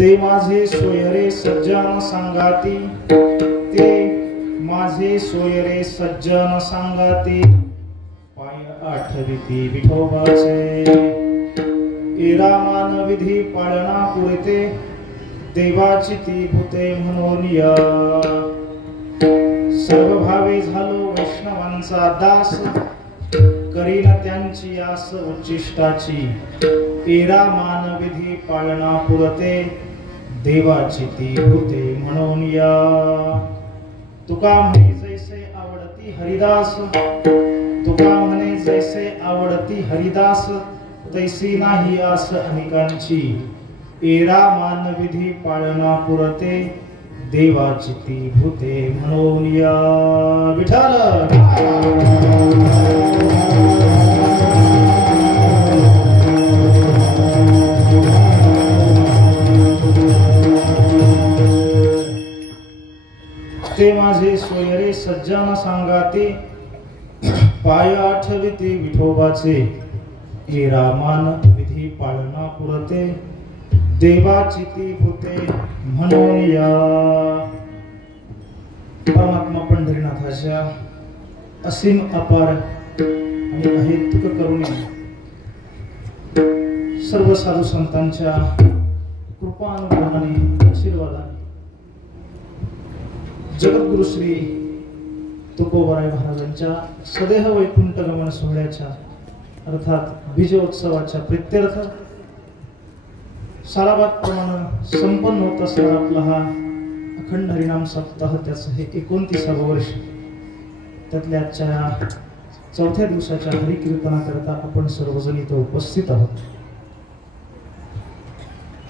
ते माझे सोयरे सज्जन सांगाती, ते माझे सोयरे सज्जन सांगाती, पाय आठविती विठोबाचे. इरामान विधी पाळणा पुरते, देवाची ती भूते म्हणून या. सर्व भावे झालो वैष्णवांचा दास, करीन त्यांची आस उच्चिष्टाची. इरामान विधी पाळणा पुरते, देवाची ती भूते म्हणून या. तुका म्हणे जैसे आवडती हरिदास, तुका म्हणे जैसे आवडती हरिदास, तैसी नाही आस अनेकांची. इरामान विधी पाळणा पुरते, देवाची ती भूते म्हणून या. विठ्ठल ते माझे सोयरे सज्जन सांगाते, पाय आठविते विठोबाचे. इरामान विधी पाळणा पुरते, देवाची ती भूते म्हणून या. परमात्मा पंढरीनाथाच्या असीम अपार आणि अहेतुक करुणे, सर्व साधू संतांच्या कृपानुग्रहाने आशीर्वादाने जगद्गुरु श्री तुकोबाराय महाराजांच्या सदेह वैकुंठ गमन सोहळ्याच्या अर्थात बीजोत्सवाच्या प्रित्यर्थ सालाबाद प्रमाणे संपन्न होत असणारा आपला हा अखंड हरिनाम सप्ताह, त्याचं हे 29वे वर्ष. त्यातल्या आजच्या 4थ्या दिवसाच्या हरिकीर्तनाकरता आपण सर्वजण इथं उपस्थित आहोत.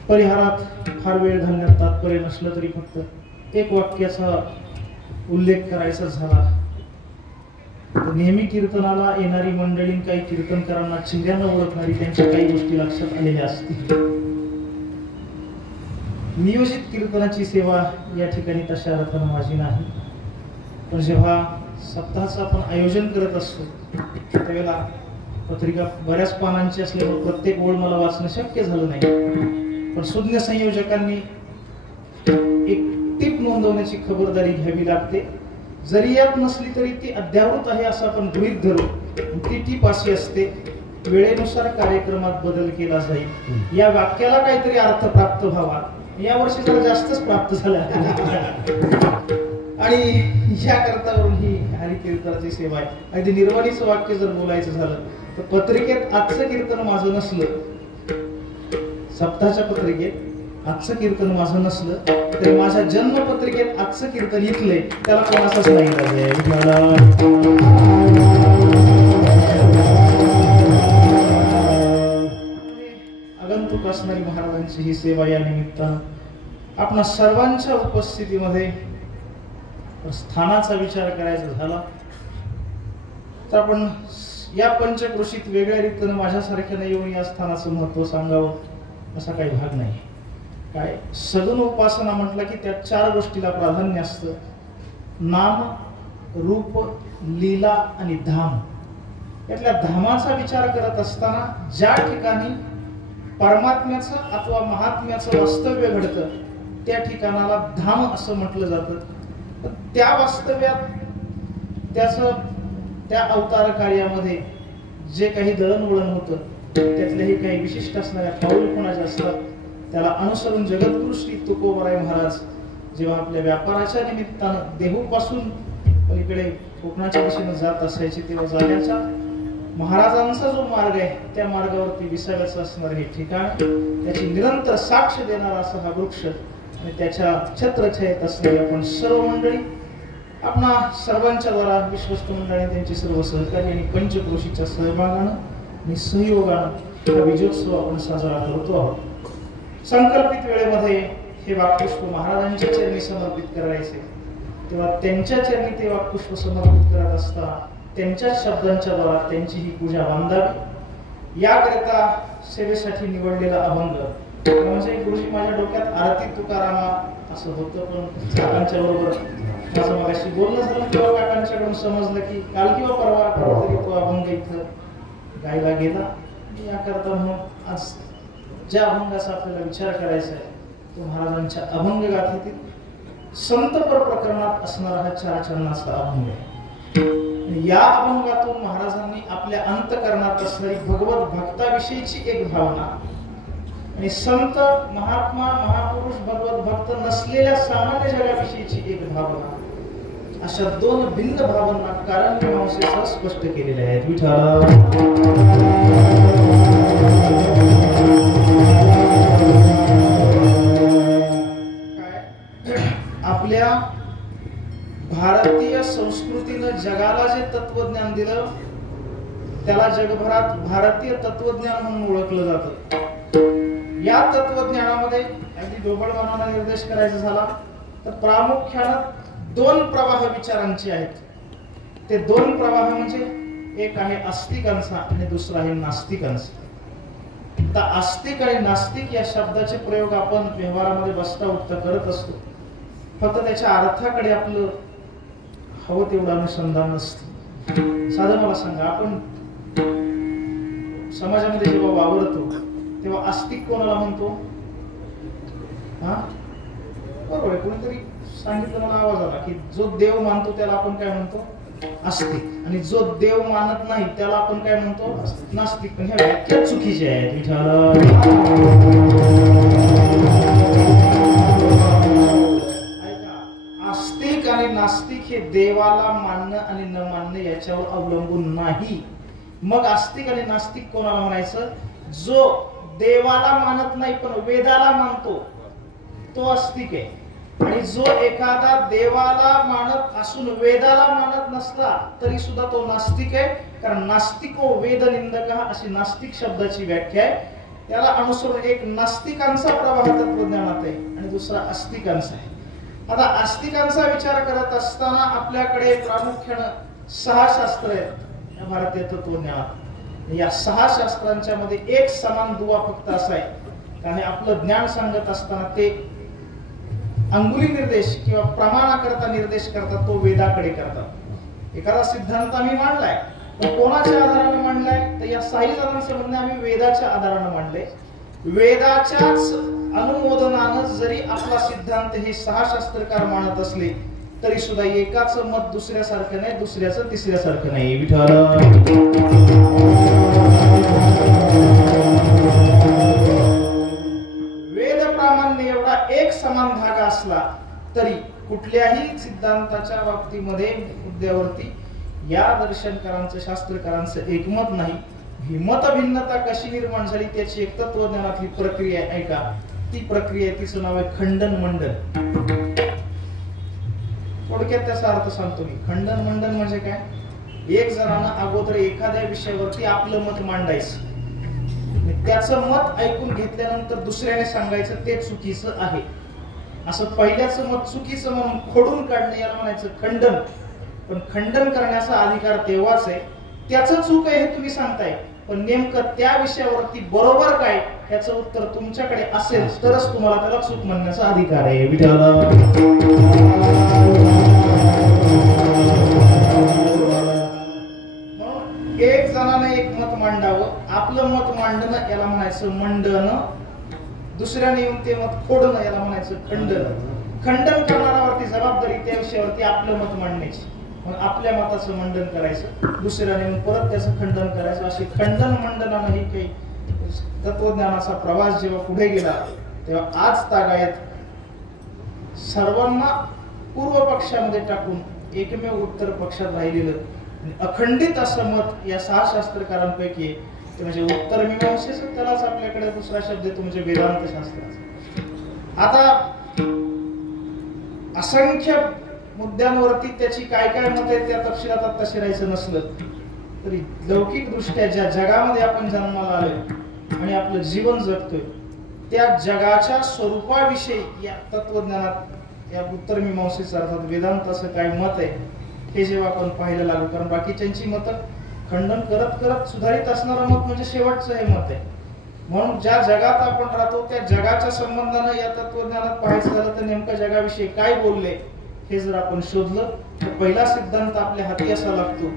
परिहारात फार वेळ घालण्यात तात्पर्य नसलं तरी फक्त एक वाक्याचा उल्लेख करायचा झाला तर नेहमी कीर्तनाला येणारी मंडळी, काही कीर्तनकारांना चेहऱ्यानं ओळखणारी त्यांच्या काही गोष्टी लक्षात आलेल्या असतील. नियोजित कीर्तनाची सेवा या ठिकाणी तशा अर्थानं माझी नाही, पण जेव्हा सप्ताहाचं आपण आयोजन करत असतो त्यावेळेला पत्रिका बऱ्याच पानांची असल्यामुळे प्रत्येक ओळ मला वाचणं शक्य झालं नाही. पण सुज्ञ संयोजकांनी एक टीप नोंदवण्याची खबरदारी घ्यावी लागते. जरी यात नसली तरी ती अद्यावृत आहे असं आपण गृहीत धरू. ती टीप अशी असते, वेळेनुसार कार्यक्रमात बदल केला जाईल. या वाक्याला काहीतरी अर्थ प्राप्त व्हावा. या वर्षी जरा जास्तच प्राप्त झाला आणि या करतावरून ही हरिकीर्तनाची सेवा आहे. अगदी निर्वाणीचं वाक्य जर बोलायचं झालं तर पत्रिकेत आजचं कीर्तन माझं नसलं, सप्ताहाच्या पत्रिकेत आजचं कीर्तन माझं नसलं तरी माझ्या जन्मपत्रिकेत आजचं कीर्तन इथलंय, त्याला कोणाचाच नाही आगंतुक असणारी महाराजांची ही सेवा. या निमित्तानं आपणा सर्वांच्या उपस्थितीमध्ये स्थानाचा विचार करायचा झाला तर आपण या पंचक्रोशीत वेगळ्या रीतीनं माझ्यासारख्यानं येऊन या स्थानाचं महत्व सांगावं असा काही भाग नाही. काय सगुण उपासना म्हटलं की त्या 4 गोष्टीला प्राधान्य असतं: नाम, रूप, लीला आणि धाम. यातल्या धामाचा विचार करत असताना ज्या ठिकाणी परमात्म्याचं अथवा महात्म्याचं वास्तव्य घडतं त्या ठिकाणाला धाम असं म्हटलं जातं. त्या वास्तव्यात त्याचं त्या अवतार कार्यामध्ये जे काही दळणवळण होतं त्यातलेही काही विशिष्ट असणाऱ्या पाऊल कोणाचे असतात त्याला अनुसरून जगद्गुरु श्री तुकोबाराय महाराज जेव्हा आपल्या व्यापाराच्या निमित्तानं देहूपासून पलीकडे कोकणाच्या दिशेने जात असायचे तेव्हा जाण्याचा महाराजांचा जो मार्ग आहे त्या मार्गावरती विसाव्याचं असणारं हे ठिकाण, त्याची निरंतर साक्ष देणारा असा हा वृक्ष आणि त्याच्या छत्रछायेत असलेली आपण सर्व मंडळी, आपणा सर्वांच्या द्वारा विश्वस्त मंडळाने त्यांची सर्व सहकारी आणि पंचक्रोशीच्या सहभागानं आणि सहयोगानं हा विजयोत्सव आपण साजरा करतो आहोत. संकल्पित वेळेमध्ये हे वाक्पुष्प महाराजांच्या चरणी समर्पित करायचे तेव्हा त्यांच्या चरणी ते वाक्पुष्प समर्पित करत असता त्यांच्याच शब्दांच्या द्वारा त्यांची ही पूजा बांधावी याकरिता सेवेसाठी निवडलेला अभंग म्हणजे गुरुजी माझ्या डोक्यात आरती तुकारामा असं होतं, पण काकांच्या बरोबर माझं मगाशी बोलणं झालं तेव्हा काकांच्याकडून समजलं की काल किंवा परवा तरी तो अभंग इथं गायला गेला. याकरता म्हणून आज ज्या अभंगाचा आपल्याला विचार करायचा आहे तो महाराजांच्या अभंग गाथेतील संतपर प्रकरणात असणारा हा 4 चरणाचा अभंग आहे। या अभंगातून महाराजांनी आपल्या अंतकरणात असणारी भगवत भक्ताविषयीची एक भावना आणि संत महात्मा महापुरुष भगवत भक्त नसलेल्या सामान्य जगाविषयीची एक भावना, अशा 2 भिन्न भावना कारण मीमांसेसह स्पष्ट केलेल्या आहेत। विठ्ठल आपल्या भारतीय संस्कृतीनं जगाला जे तत्वज्ञान दिलं त्याला जगभरात भारतीय तत्वज्ञान म्हणून ओळखलं जातं। या तत्वज्ञानामध्ये अगदी ढोबळ मनाला निर्देश करायचा झाला तर प्रामुख्याने 2 प्रवाह विचारांचे आहेत। ते 2 प्रवाह म्हणजे एक आहे आस्तिकांचा आणि दुसरा आहे नास्तिकांचा। आता आस्तिक आणि नास्तिक या शब्दाचे प्रयोग आपण व्यवहारामध्ये बसता उठता करत असतो, फक्त त्याच्या अर्थाकडे आपलं हवं तेवढं अनुसंधान नसतं। साधं मला सांगा, आपण समाजामध्ये जेव्हा वावरतो तेव्हा आस्तिक कोणाला म्हणतो? बरोबर आहे, कोणीतरी सांगितलं मला आवाज आला की जो देव मानतो त्याला आपण काय म्हणतो? आस्तिक, आणि जो देव मानत नाही त्याला आपण काय म्हणतो? नास्तिक। पण ह्या व्याख्या चुकीच्या आहेत। आस्तिक आणि नास्तिक हे देवाला मानणं आणि न मानणं याच्यावर अवलंबून नाही। मग आस्तिक आणि नास्तिक कोणाला म्हणायचं? जो देवाला मानत नाही पण वेदाला मानतो तो आस्तिक आहे, आणि जो एखादा देवाला मानत असून वेदाला मानत नसला तरी सुद्धा तो नास्तिक आहे। कारण नास्तिको वेद निंदक अशी नास्तिक शब्दाची व्याख्या आहे। त्याला अनुसरून एक नास्तिकांचा प्रवाह तत्वज्ञानात आहे आणि दुसरा आस्तिकांचा आहे। आता आस्तिकांचा विचार करत असताना आपल्याकडे प्रामुख्याने 6 शास्त्र आहेत या भारतीय तत्वज्ञानात। या 6 शास्त्रांच्या मध्ये एक समान दुवा फक्त असा आहे कारण आपलं ज्ञान सांगत असताना ते अंगुली निर्देश किंवा प्रमाणाकरता निर्देश करतात, तो वेदाकडे करतात। एखादा सिद्धांत आम्ही मांडलाय पण कोणाच्या आधाराने मांडलाय? तर या 6 जणांचं म्हणणं आम्ही वेदाच्या आधाराने मांडले। वेदाच्याच अनुमोदनानं जरी आपला सिद्धांत हे 6 शास्त्रकार मानत असले तरी सुद्धा एकाचं मत दुसऱ्यासारखं नाही, दुसऱ्याचं तिसऱ्यासारखं नाही। वेद प्रामाण्य एवढा एक समान धागा असला तरी कुठल्याही सिद्धांताच्या बाबतीमध्ये मुद्द्यावरती या दर्शनकारांचं शास्त्रकारांचं एकमत नाही। ही मतभिन्नता कशी निर्माण झाली त्याची एक तत्वज्ञानातली प्रक्रिया आहे का? ती प्रक्रिया तिचं नाव आहे खंडन मंडन। थोडक्यात त्याचा अर्थ सांगतो मी। खंडन मंडन म्हणजे काय? एक जणांना अगोदर एखाद्या विषयावरती आपलं मत मांडायचं, त्याचं मत ऐकून घेतल्यानंतर दुसऱ्याने सांगायचं ते चुकीचं आहे, असं पहिल्याचं मत चुकीचं म्हणून खोडून काढणे याला म्हणायचं खंडन। पण खंडन करण्याचा अधिकार तेव्हाच आहे त्याचं चूक आहे हे तुम्ही सांगताय, पण नेमकं त्या विषयावरती बरोबर काय याचं उत्तर तुमच्याकडे असेल तरच तुम्हाला त्याला चूक म्हणण्याचा अधिकार आहे। एक जणाने एक मत मांडावं, आपलं मत मांडणं याला म्हणायचं मंडन, दुसऱ्याने येऊन ते मत फोडणं याला म्हणायचं खंडन। खंडन करणाऱ्यावरती जबाबदारी त्या विषयावरती आपलं मत मांडण्याची, मग आपल्या मताचं मंडन करायचं, दुसऱ्याने येऊन परत त्याचं खंडन करायचं। अशी खंडन मंडनानं ही काही तत्वज्ञानाचा प्रवास जेव्हा पुढे गेला तेव्हा आज तागायत सर्वांना पूर्व पक्षामध्ये टाकून एकमेव उत्तर पक्षात राहिलेलं अखंडित असं मत या 6 शास्त्रकारांपैकी ते म्हणजे उत्तर मीमांसेचं, त्यालाच आपल्याकडे दुसरा शब्द आहे म्हणजे वेदांत शास्त्राचा। आता असंख्य मुद्द्यांवरती त्याची काय काय मत आहेत त्या तपशिलात आता शिरायचं नसलं तरी लौकिक दृष्ट्या ज्या जगामध्ये आपण जन्माला आलोय आणि आपलं जीवन जगतोय त्या जगाच्या स्वरूपाविषयी या तत्वज्ञानात या उत्तर मीमांसेचं अर्थात वेदांताचं काय मत आहे हे जेव्हा आपण पाहायला लागू, कारण बाकीच्यांची मतं खंडन करत करत सुधारित असणारं मत म्हणजे शेवटचं हे मत आहे। म्हणून ज्या जगात आपण राहतो त्या जगाच्या संबंधानं या तत्वज्ञानात पाहायचं झालं तर नेमकं जगाविषयी काय बोलले हे जर आपण शोधलं तर पहिला सिद्धांत आपल्या हाती असा लागतो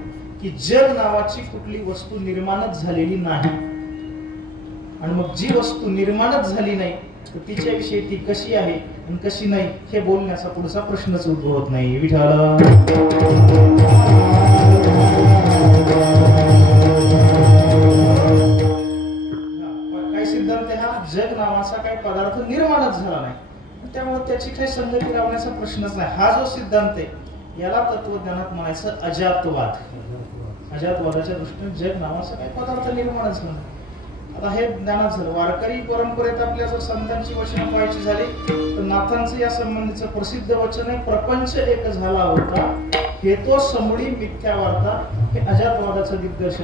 की जग नावाची कुठली वस्तू निर्माणच झालेली नाही, आणि मग जी वस्तू निर्माणच झाली नाही तर तिच्याविषयी ती कशी आहे आणि कशी नाही हे बोलण्याचा पुढचा प्रश्नच उद्भवत नाही. विठ्ठल काय सिद्धांत हा जग नावाचा काही पदार्थ निर्माणच झाला नाही, त्यामुळे त्याची काही संगती लावण्याचा प्रश्नच नाही. हा जो सिद्धांत आहे याला तत्वज्ञानात म्हणायचं अजातवाद. अजातवादाच्या दृष्टीने जग नावाचा काही पदार्थ निर्माणच झाला. आता हे ज्ञानात झालं. वारकरी परंपरेत आपल्या जर संतांची वचनं पाहायची झाली तर नाथांचं या संबंधीचं प्रसिद्ध वचन आहे, प्रपंच एक झाला होता हे तो समोळी मिथ्या वार्ता. हे अजातवादाचं दिग्दर्शन.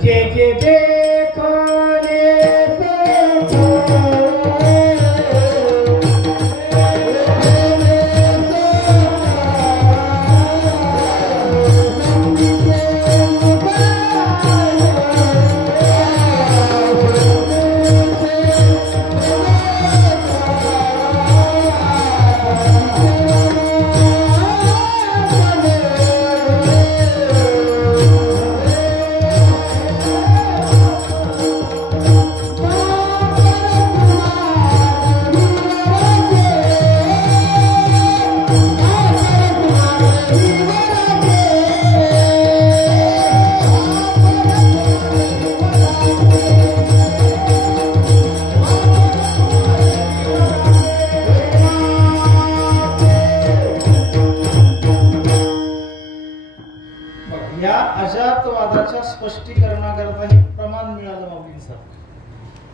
अजातवादाच्या स्पष्टीकरणाकरता हे प्रमाण मिळालं माऊलींचं.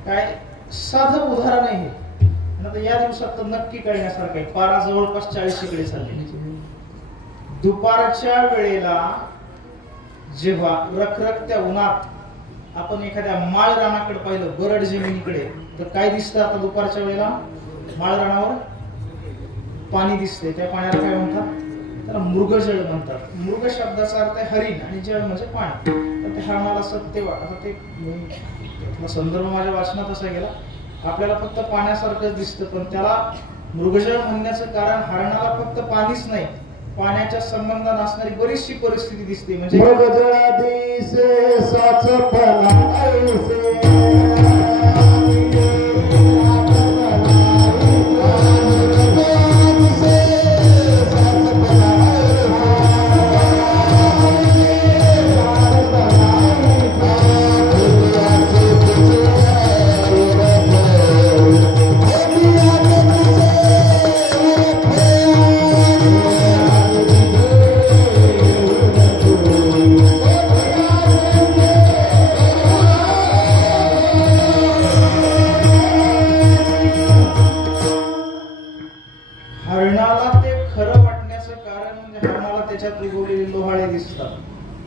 काय साधं उदाहरण आहे हे. या दिवसात तर नक्की कळण्यासारखं आहे. पारा जवळपास 40 कडे चालले. दुपारच्या वेळेला जेव्हा रखरखत्या उन्हात आपण एखाद्या माळ रानाकडे पाहिलं, बरड जमिनीकडे, तर काय दिसतं आता दुपारच्या वेळेला माळ रानावर? पाणी दिसते. त्या पाण्याला काय म्हणतात? त्याला मृगजळ म्हणतात. मृग शब्दाचा अर्थ आहे हरिण आणि जळ म्हणजे पाणी. तर ते हरणाला सत्य आता ते संदर्भ माझ्या वाचनात असा गेला, आपल्याला फक्त पाण्यासारखंच दिसतं, पण त्याला मृगजळ म्हणण्याचं कारण हरणाला फक्त पाणीच नाही, पाण्याच्या संबंधात असणारी बरीचशी परिस्थिती दिसते. म्हणजे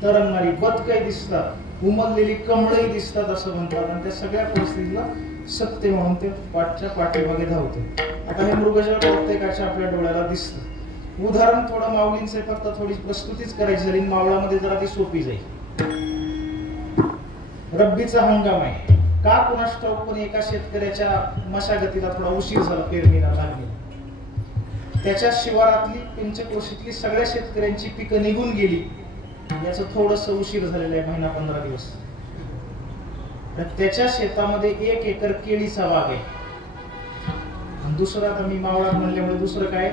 तरंगणारी बदकही दिसतात, उमललेली कमळही दिसतात असं म्हणतात. आणि त्या सगळ्या परिस्थितीला सत्य म्हणून ते पाठच्या पाठीमागे धावते. आता हे मृगजळ प्रत्येकाच्या आपल्या डोळ्याला दिसतं. उदाहरण थोडं माऊलींचे फक्त थोडी प्रस्तुतीच करायची झाली, मावळामध्ये जरा ती सोपी जाईल. रब्बीचा हंगाम आहे. का कुणास ठाऊक, पण एका शेतकऱ्याच्या मशागतीला थोडा उशीर झाला, पेरणीला लागली. त्याच्या शिवारातली पंचक्रोशीतली सगळ्या शेतकऱ्यांची पिकं निघून गेली. याचं थोडस उशीर झालेला आहे, महिना 15 दिवस. तर त्याच्या शेतामध्ये 1 एकर केळीचा बाग आहे. आणि दुसरा, आता मी मावळात म्हणल्यामुळे दुसरं काय,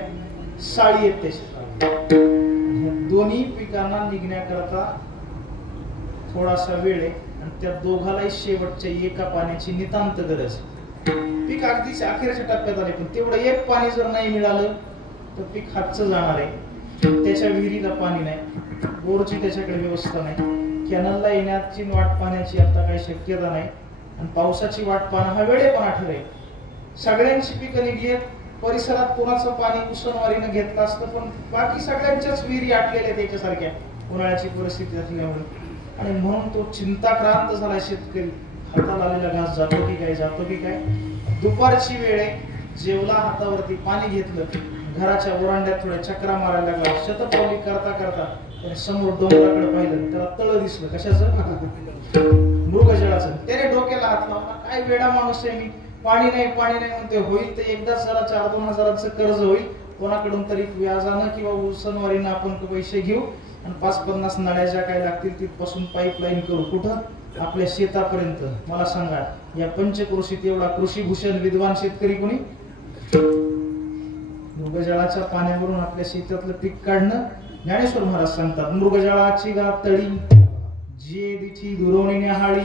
साळी आहेत त्या शेतामध्ये. दोन्ही पिकांना निघण्याकरता थोडासा वेळ आहे आणि त्या दोघालाही शेवटच्या एका पाण्याची नितांत गरज. पीक अगदीच अखेरच्या टप्प्यात आले, पण तेवढं एक पाणी जर नाही मिळालं तर पीक हातचं जाणार आहे. त्याच्या विहिरीला पाणी नाही, बोरची त्याच्याकडे व्यवस्था नाही, कॅनलला येण्याची वाट पाहण्याची आता काही शक्यता नाही, आणि पावसाची वाट पाहणं हा वेळेपणा ठरेल. सगळ्यांची पिकं निघली आहेत, परिसरात कोणाचं पाणी उसनवारीनं घेतलं असतं, पण बाकी सगळ्यांच्याच विहिरी आटलेल्या आहेत याच्यासारख्या उन्हाळ्याची परिस्थिती असल्यामुळे. आणि म्हणून तो चिंताक्रांत झाला शेतकरी. हाताला आलेला घास जातो की काय, जातो की काय. दुपारची वेळ आहे, जेवला, हातावरती पाणी घेतलं, घराच्या ओरांड्यात थोड्या चक्रा मारायला लागला. शतपावली करता करता त्याने समोर डोंगराकडे पाहिलं, त्याला तळ दिसलं. कशाचं? मृगजळाचं. त्याने डोक्याला हात लावला. काय वेडा माणूस आहे मी, पाणी नाही पाणी नाही म्हणते. होईल तर एकदाच जरा 4-2 हजाराचं कर्ज होईल, कोणाकडून तरी व्याजानं किंवा उसनवारीनं आपण पैसे घेऊ आणि 5-50 नळ्या ज्या काय लागतील तिथपासून पाईपलाईन करू. कुठं? आपल्या शेतापर्यंत. मला सांगा, या पंचक्रोशीत एवढा कृषीभूषण विद्वान शेतकरी कोणी? मृगजळाच्या पाण्यावरून आपल्या शेतातलं पीक काढणं. ज्ञानेश्वर महाराज सांगतात, मृगजळाची तळी जे दिठी दुरवणी न्याहाळी,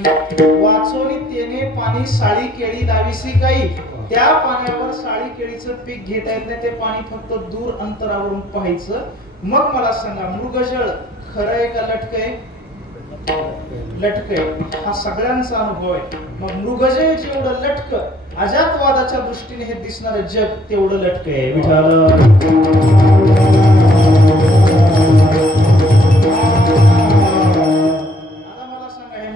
वाचोनी तेने पाणी साळी केळी लाविसी काही. त्या पाण्यावर साळी केळीचं पीक घेता येत नाही, ते पाणी फक्त दूर अंतरावरून पाहायचं. मग मला सांगा, मृगजळ खरं आहे का लटकय? लटकय. हा सगळ्यांचा अनुभव आहे. मग मृगजळ जेवढं लटक, अजातवादाच्या दृष्टीने हे दिसणारं जग तेवढं लटकय. विठाल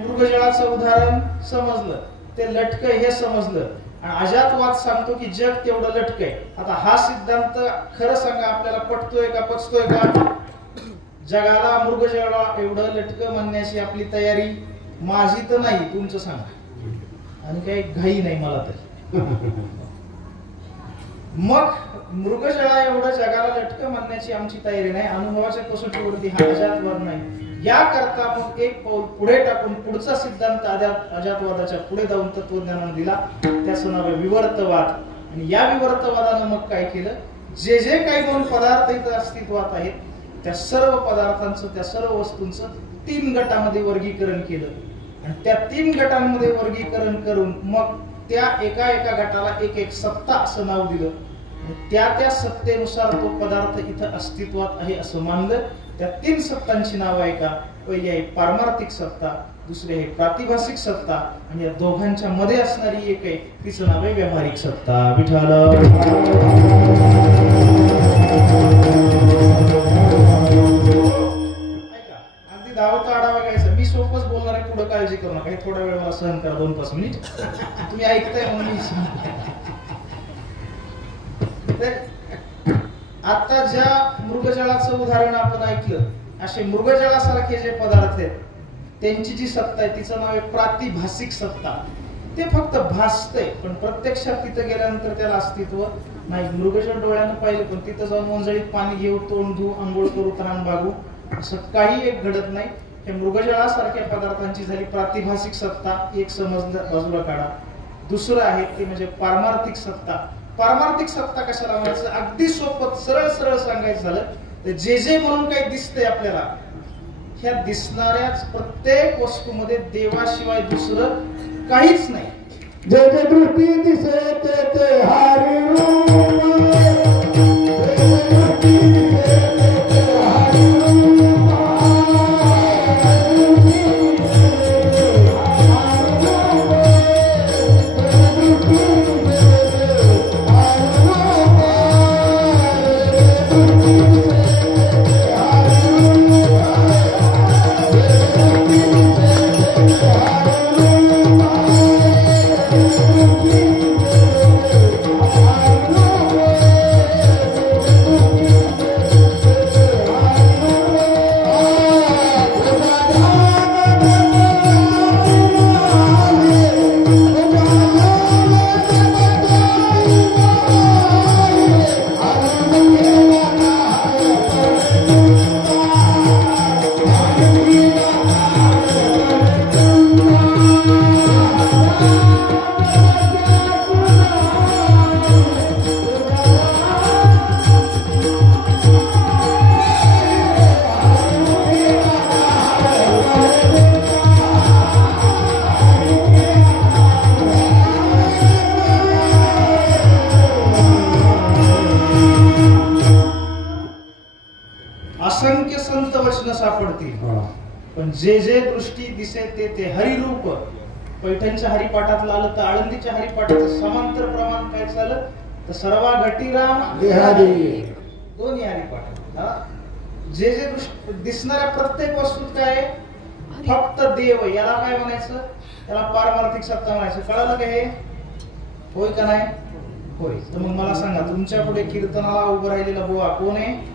मृगजळाचं उदाहरण समजलं, ते लटकय हे समजलं, आणि अजातवाद सांगतो की जग तेवढं लटकय. आता हा सिद्धांत खरं सांगा आपल्याला पटतोय का, पचतोय का? जगाला मृगजळा एवढं लटक म्हणण्याची आपली तयारी माझी तर नाही, तुमचं सांगा. आणि काही घाई नाही मला तर. मग मृगजळा एवढं जगाला लटक म्हणण्याची आमची तयारी नाही, अनुभवाच्या कसोटीवरती हा अजातवाद नाही. याकरता मग एक पाऊल पुढे टाकून पुढचा सिद्धांत अजातवादाच्या पुढे जाऊन तत्वज्ञानाने दिला, त्याचं नाव आहे विवर्तवाद. आणि या विवर्तवादानं मग काय केलं, जे जे काही दोन पदार्थ इथं अस्तित्वात आहेत त्या सर्व पदार्थांचं, त्या सर्व वस्तूंचं 3 गटामध्ये वर्गीकरण केलं. आणि त्या 3 गटांमध्ये वर्गीकरण करून मग त्या एका एका गटाला एक एक सत्ता असं नाव दिलं. त्या त्या सत्तेनुसार तो पदार्थ इथं अस्तित्वात आहे असं मानलं. त्या 3 सत्तांची नाव आहे का, पहिली आहे पारमार्थिक सत्ता, दुसरी आहे प्रातिभासिक सत्ता, आणि या दोघांच्या मध्ये असणारी एक आहे, तिचं नाव आहे व्यावहारिक सत्ता. विठाल अगदी धावता आढावा घ्यायचा. मी सोपच बोलणार आहे, पुढे काळजी करू नका. थोडा वेळ मला सहन करा, 2-5 मिनिट. तुम्ही ऐकताय म्हणून मी आता ज्या मृगजळाचं उदाहरण आपण ऐकलं, असे मृगजळासारखे जे पदार्थ आहेत त्यांची जी सत्ता आहे तिचं नाव आहे प्रातिभासिक सत्ता. ते फक्त भासतंय, पण प्रत्यक्षात तिथं गेल्यानंतर त्याला अस्तित्व नाही. मृगजळ डोळ्यानं पाहिलं, पण तिथं जाऊन मंजळीत पाणी घेऊ, तोंड धुऊ, आंघोळ करू, तहान भागू, असं काही एक घडत नाही. हे मृगजळासारख्या पदार्थांची झाली प्रातिभासिक सत्ता, एक समजलं, बाजूला काढा. दुसरं आहे ते म्हणजे पारमार्थिक सत्ता. पारमार्थिक सत्ता कशाला म्हणायचं, अगदी सोपं सरळ सरळ सांगायचं झालं तर जे जे म्हणून काही दिसतंय आपल्याला, ह्या दिसणाऱ्याच प्रत्येक वस्तूमध्ये देवाशिवाय दुसरं काहीच नाही. जे जे दृष्टी दिसे ते ते हरी असंख्य संत वचन सापडतील, पण जे जे दृष्टी दिसे ते ते हरिरूप. पैठणच्या हरिपाठातलं आलं तर आळंदीच्या हरिपाठाचं समांतर प्रमाण काय झालं तर सर्वा घटीराम देहादी, दोन्ही हरिपाठ. जे जे दिसणाऱ्या प्रत्येक वस्तूत काय फक्त देव, याला काय म्हणायचं, त्याला पारमार्थिक सत्ता म्हणायचं. कळालं का हे? होय का नाही? होय. तर मग मला सांगा, तुमच्या पुढे कीर्तनाला उभं राहिलेला बुवा कोण आहे?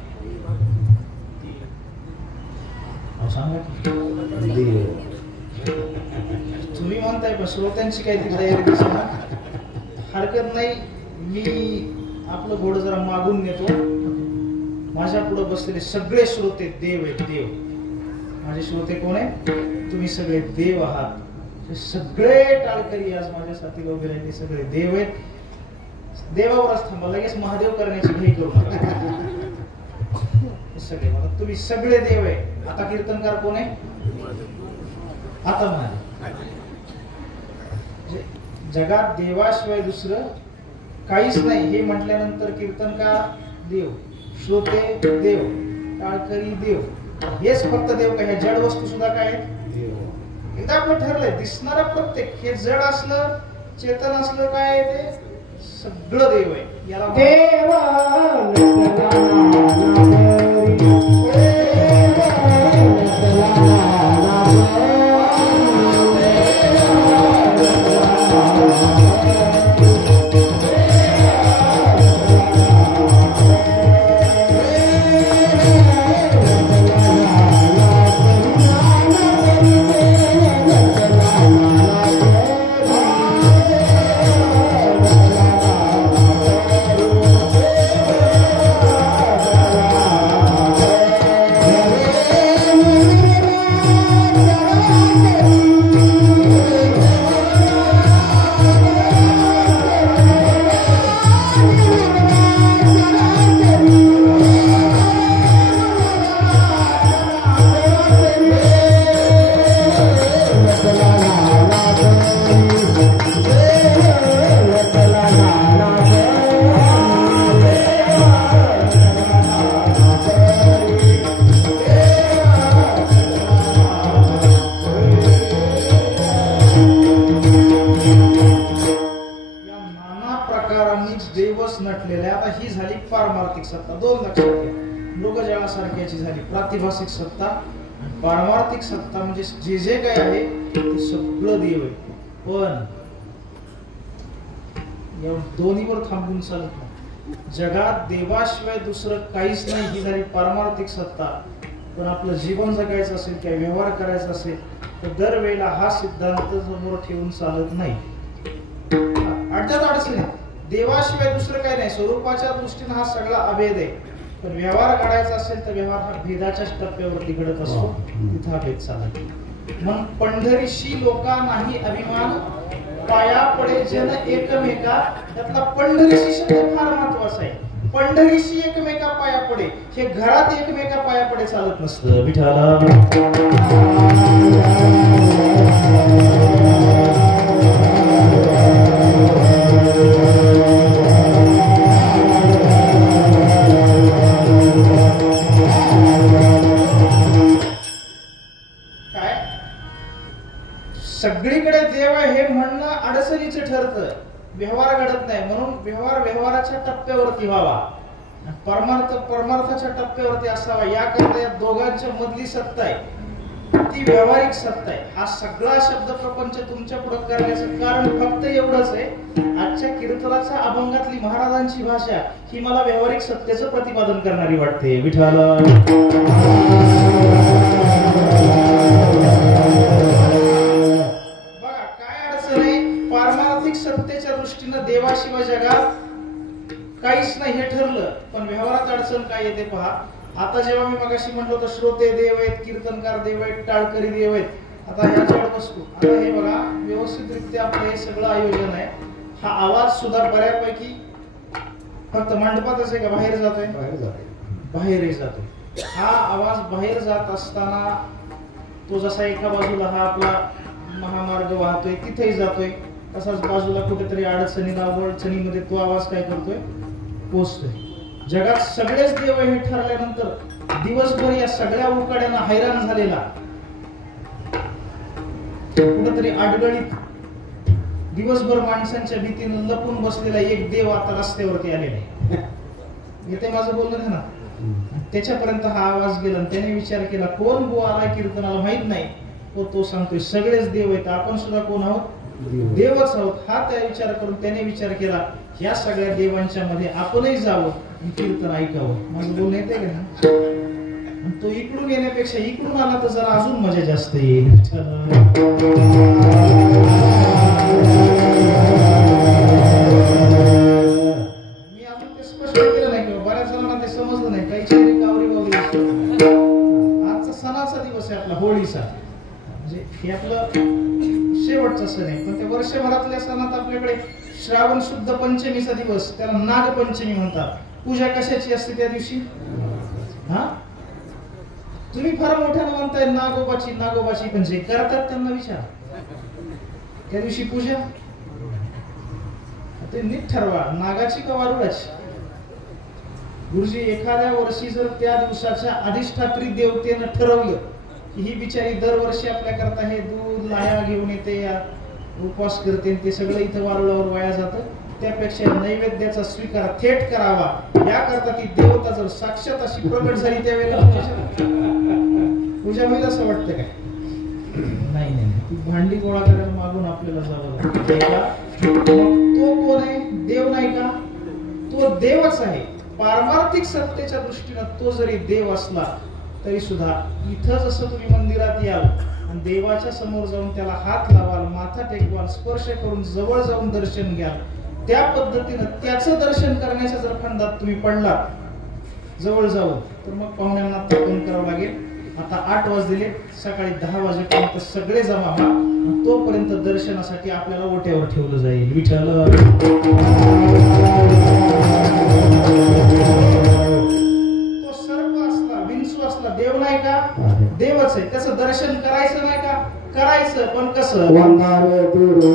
तुम्ही म्हणताय, पण श्रोत्यांची काहीतरी तयारी दिसणार. हरकत नाही, मी आपलं घोडं जरा मागून नेतो. माझ्या पुढे बसलेले सगळे श्रोते देव आहेत. देव माझे श्रोते कोण आहेत? तुम्ही सगळे देव आहात. सगळे टाळकरी आज माझ्या साथीला उभे राहिले, सगळे देव आहेत. देवावरच थांबा, लगेच महादेव करण्याची घाई करू नका. सगळे मला तुम्ही सगळे देव आहे. आता कीर्तनकार कोण आहे? आता म्हणाले जगात देवाशिवाय दुसरं काहीच नाही हे म्हटल्यानंतर कीर्तनकार देव, श्रोते देव, टाळकरी देव, हेच फक्त देव काय? जड वस्तू सुद्धा काय आहेत? एकदा आपण ठरलंय दिसणारा प्रत्येक हे जड असलं चेतन असलं काय ते सगळं देव आहे. याला प्रातिभासिक सत्ता, पारमार्थिक सत्ता म्हणजे जे जे काय आहे ते सगळं देव आहे. पण या दोन्हीवर थांबून चालत नाही. जगात देवाशिवाय दुसरं काहीच नाही ही झाली पारमार्थिक सत्ता. पण आपलं जीवन जगायचं असेल किंवा व्यवहार करायचा असेल तर दरवेळेला हा सिद्धांत समोर ठेवून चालत नाही. अडचण अडचणी देवाशिवाय दुसरं काही नाही. स्वरूपाच्या दृष्टीने हा सगळा अभेद आहे. पण व्यवहार काढायचा असेल तर व्यवहार हा भेदाच्याच टप्प्यावरती घडत असतो. तिथं हा भेद चालत. मग पंढरीशी लोका नाही अभिमान, पाया पडे जन एकमेका. त्यातला पंढरीशी शब्द फार महत्वाचा आहे. पंढरीशी एकमेका पाया पडे, हे घरात एकमेका पाया पडे चालत नसतं. विठाला सगळीकडे देव आहे हे म्हणणं अडचणीचं ठरतं. व्यवहार घडत नाही. म्हणून व्यवहार व्यवहाराच्या टप्प्यावरती व्हावा, परमार्थ परमार्थाच्या टप्प्यावरती असावा. याकरता या दोघांच्या मधली सत्ता आहे ती व्यावहारिक सत्ता आहे. हा सगळा शब्द प्रपंच तुमच्या पुढे करण्याचं कारण फक्त एवढंच आहे. आजच्या कीर्तनाच्या अभंगातली महाराजांची भाषा ही मला व्यावहारिक सत्तेचं प्रतिपादन करणारी वाटते. विठाला पारमार्थिक सत्तेच्या दृष्टीनं देवाशिवाय जगात काहीच नाही हे ठरलं. पण व्यवहारात अडचण काय येते पहा. आता जेव्हा मी मगाशी म्हटलं होतं श्रोते देव आहेत, कीर्तनकार देव आहेत, टाळकरी देव आहेत. आता ह्याच्यावर बसतो. आता हे बघा व्यवस्थितरित्या आपलं हे सगळं आयोजन आहे. हा आवाज सुद्धा बऱ्यापैकी फक्त मंडपातच आहे का बाहेर जातोय? बाहेरही जातोय. हा आवाज बाहेर जात असताना तो जसा एका बाजूला हा आपला महामार्ग वाहतोय तिथेही जातोय, तसाच बाजूला कुठेतरी अडचणीला अडचणीमध्ये तो आवाज काय करतोय? पोचतोय. जगात सगळेच देव हे ठरल्यानंतर दिवसभर या सगळ्या उकाड्यांना हैराण झालेला, कुठेतरी अडगळीत दिवसभर माणसांच्या भीतीने लपून बसलेला एक देव आता रस्त्यावरती आलेला आहे. येते माझं बोलणं ना. त्याच्यापर्यंत हा आवाज गेला. त्याने विचार केला कोण गो आलाय कीर्तनाला माहित नाही. तो सांगतोय सगळेच देव आहेत, आपण सुद्धा कोण आहोत? देवच आहोत. हा त्या विचार करून त्याने विचार केला ह्या सगळ्या देवांच्या मध्ये आपणही जावं कीर्तन ऐकावं. माझं बोलणं येते का ना? तो इकडून येण्यापेक्षा इकडून आला तर जरा अजून मजा जास्त येईल. मी अजून ते स्पष्ट केलं नाही किंवा बऱ्याच जणांना ते समजलं नाही. काही कावरी बावरी आजचा सणाचा दिवस आहे आपला होळीचा. म्हणजे हे आपलं शेवटचा सण आहे. पण त्या वर्षभरातल्या सणात आपल्याकडे श्रावण शुद्ध पंचमीचा दिवस, त्याला नागपंचमी म्हणतात. पूजा कशाची असते त्या दिवशी? हा, तुम्ही फार मोठ्यानं म्हणताय नागोबाची नागोबाची, पण जे करतात त्यांना विचार, त्या दिवशी पूजा ते नीट ठरवा, नागाची का वारुळाची? गुरुजी, एखाद्या वर्षी जर त्या दिवसाच्या अधिष्ठात्री देवतेनं ठरवलं की ही बिचारी दरवर्षी आपल्या करता हे दूध लाया घेऊन येते, या उपवास करते, ते सगळं इथं वारुळावर वाया जातं, त्यापेक्षा नैवेद्याचा स्वीकार थेट करावा, याकरता ती देवता जर साक्षात अशी प्रकट झाली त्यावेळेला पूजा होईल असं वाटतं काय? नाही नाही, ती भांडी गोळा करायला मागून आपल्याला जावं लागतं. तो कोण आहे? देव नाही का? तो देवच आहे. पारमार्थिक सत्तेच्या दृष्टीने तो जरी देव असला तरी सुद्धा इथं जसं तुम्ही मंदिरात याल आणि देवाच्या समोर जाऊन त्याला हात लावाल, माथा टेकवाल, स्पर्श करून जवळ जाऊन दर्शन घ्याल, त्या पद्धतीनं त्याचं दर्शन करण्याच्या जर फंदात तुम्ही पडलात जवळ जाऊन, तर मग पाहुण्यांना तापण करावं लागेल. आता 8 वाजले, सकाळी 10 वाजेपर्यंत सगळे जमा व्हा, तोपर्यंत दर्शनासाठी आपल्याला ओट्यावर ठेवलं जाईल. विठ्ठल तो सर्प असला, विंचू असला, देव नाही का? देवच आहे. त्याचं दर्शन करायचं नाही का? करायचं, पण कसं? वंदावे दुरून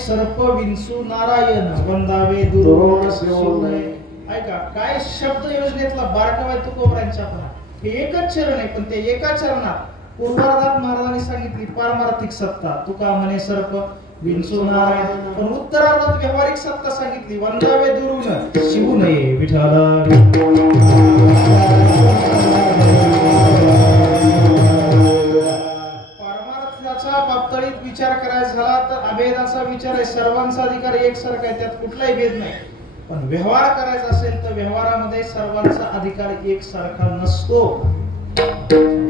सर्प विंचू नारायण वंदावे दुरोण शिवणे. ऐका काय शब्द योजनेतला बारकावा आहे तुकोबरांच्या आपण. हे एकच चरण आहे, पण ते एका चरणात पूर्वार्धात महाराजांनी सांगितली पारमार्थिक सत्ता, तुका म्हणे सर्प विंचू नारायण, पण उत्तरार्धात व्यावहारिक सत्ता सांगितली वंदावे दुरून शिवू नये. विठ्ठल बाबतीत विचार करायचा झाला तर अभेदाचा विचार आहे. सर्वांचा अधिकार एकसारखा आहे, त्यात कुठलाही भेद नाही. पण व्यवहार करायचा असेल तर व्यवहारामध्ये सर्वांचा अधिकार एकसारखा नसतो.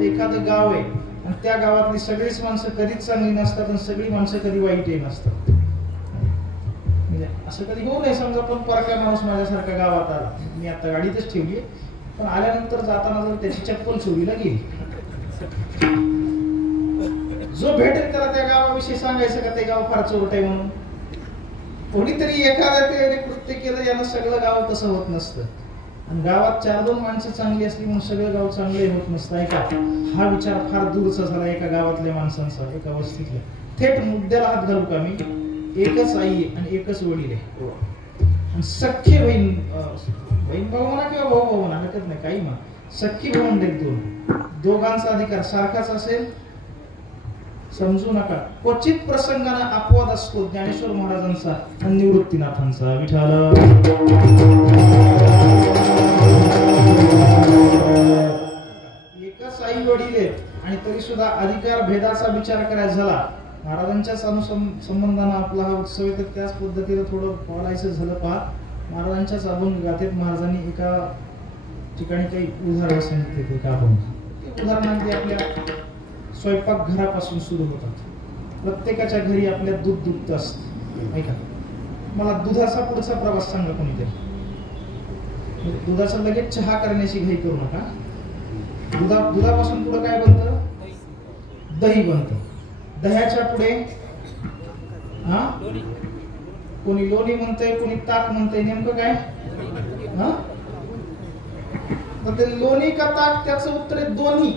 एखादं गाव आहे आणि त्या गावातली सगळीच माणसं कधीच चांगली नसतात आणि सगळी माणसं कधी वाईटही नसतात. म्हणजे असं कधी होऊ नये. समजा पण परका माणूस माझ्यासारखा गावात आला, मी आता गाडीतच ठेवली, पण आल्यानंतर जाताना जर त्याची चप्पल चोरीला गेली, जो भेटेल त्याला त्या गावाविषयी सांगायचं का ते गाव फार चोरट आहे म्हणून? कोणीतरी एखाद्या ते कृत्य केलं, यानं सगळं गाव तसं होत नसतं. आणि गावात 4-2 माणसं चांगली असली म्हणून सगळं गाव चांगले होत नसतं. ऐका, हा विचार फार दूरचा झाला एका गावातल्या माणसांचा, एका वस्तीतल्या. थेट मुद्द्याला हात घालू का मी? एकच आई आणि एकच वडील आहे आणि सख्खे बहीण भाऊ म्हणा किंवा भाऊ म्हणा, हरकत नाही, काही म्हणा, सख्खी भावंड आहेत, दोघांचा अधिकार सारखाच असेल. समजू नका, क्वचित प्रसंगाने अपवाद असतो ज्ञानेश्वर महाराजांचा आणि निवृत्तीनाथांचा. विठ्ठल एकच आई वडील आहेत आणि तरी सुद्धा अधिकार भेदाचा विचार करायचा झाला. महाराजांच्या संबंधानं आपला हा उत्सव आहे, तर त्याच पद्धतीने थोडं बोलायचं झालं. पहा, महाराजांच्याच अभंग गाथेत महाराजांनी एका ठिकाणी काही उदाहरण सांगितले. का उदाहरणांमध्ये आपल्या स्वयंपाक घरापासून सुरू होतात. प्रत्येकाच्या घरी आपल्या दूध दुभतं असतं. ऐका, मला दुधाचा पुढचा प्रवास सांगा कोणीतरी. दुधाचा लगेच चहा करण्याची घाई करू नका. दुधापासून पुढे काय बनतं? दही बनतं. दह्याच्या पुढे कोणी लोणी म्हणतंय, कोणी ताक म्हणतंय, नेमकं काय? तर ते लोणी का ताक, त्याचं उत्तर आहे दोन्ही.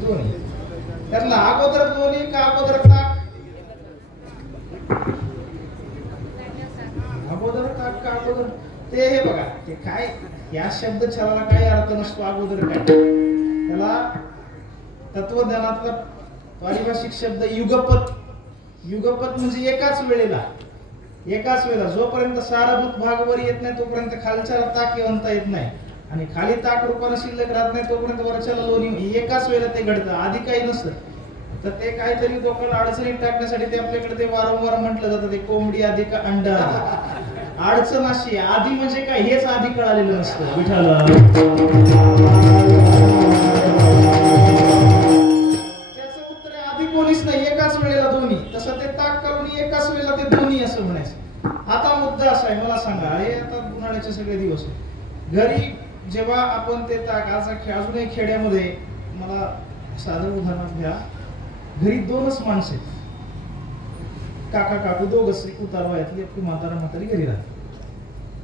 दोन्ही. त्यातला अगोदर लोणी का अगोदर ताक? अगोदर ताक का अगोदर? ते हे बघा, ते काय, या शब्दछलाला काही अर्थ नसतो. अगोदर काय, त्याला तत्वज्ञानातला पारिभाषिक शब्द युगपत. युगपत म्हणजे एकाच वेळेला जोपर्यंत सारभूत भाग वर येत नाही तोपर्यंत खालच्याला ताक आणता येत नाही, आणि खाली ताक रूपाने शिल्लक राहत नाही तोपर्यंत वरच्याला लोणी. एकाच वेळेला ते घडतं, आधी काही नसतं. तर ते काहीतरी लोकांना अडचणीत टाकण्यासाठी ते आपल्याकडे ते वारंवार म्हटलं जातं, ते कोंबडी आधी का अंडा आधी. अडचण अशी आधी म्हणजे काय हेच आधी कळालेलं नसतं. विठाला त्याचं उत्तर आहे आधी कोणीच नाही, एकाच वेळेला दोन्ही. तसं ते ताक करून एकाच वेळेला ते दोन्ही असं म्हणायचं. आता मुद्दा असा आहे, मला सांगा, हे आता उन्हाळ्याचे सगळे दिवस घरी जेव्हा आपण ते ताक अजूनही खेड्यामध्ये, मला साधं उदाहरण घ्या, घरी दोनच माणसं आहेत, काका काकू दोघच उतार वयातली, आपली म्हातारी घरी राहते.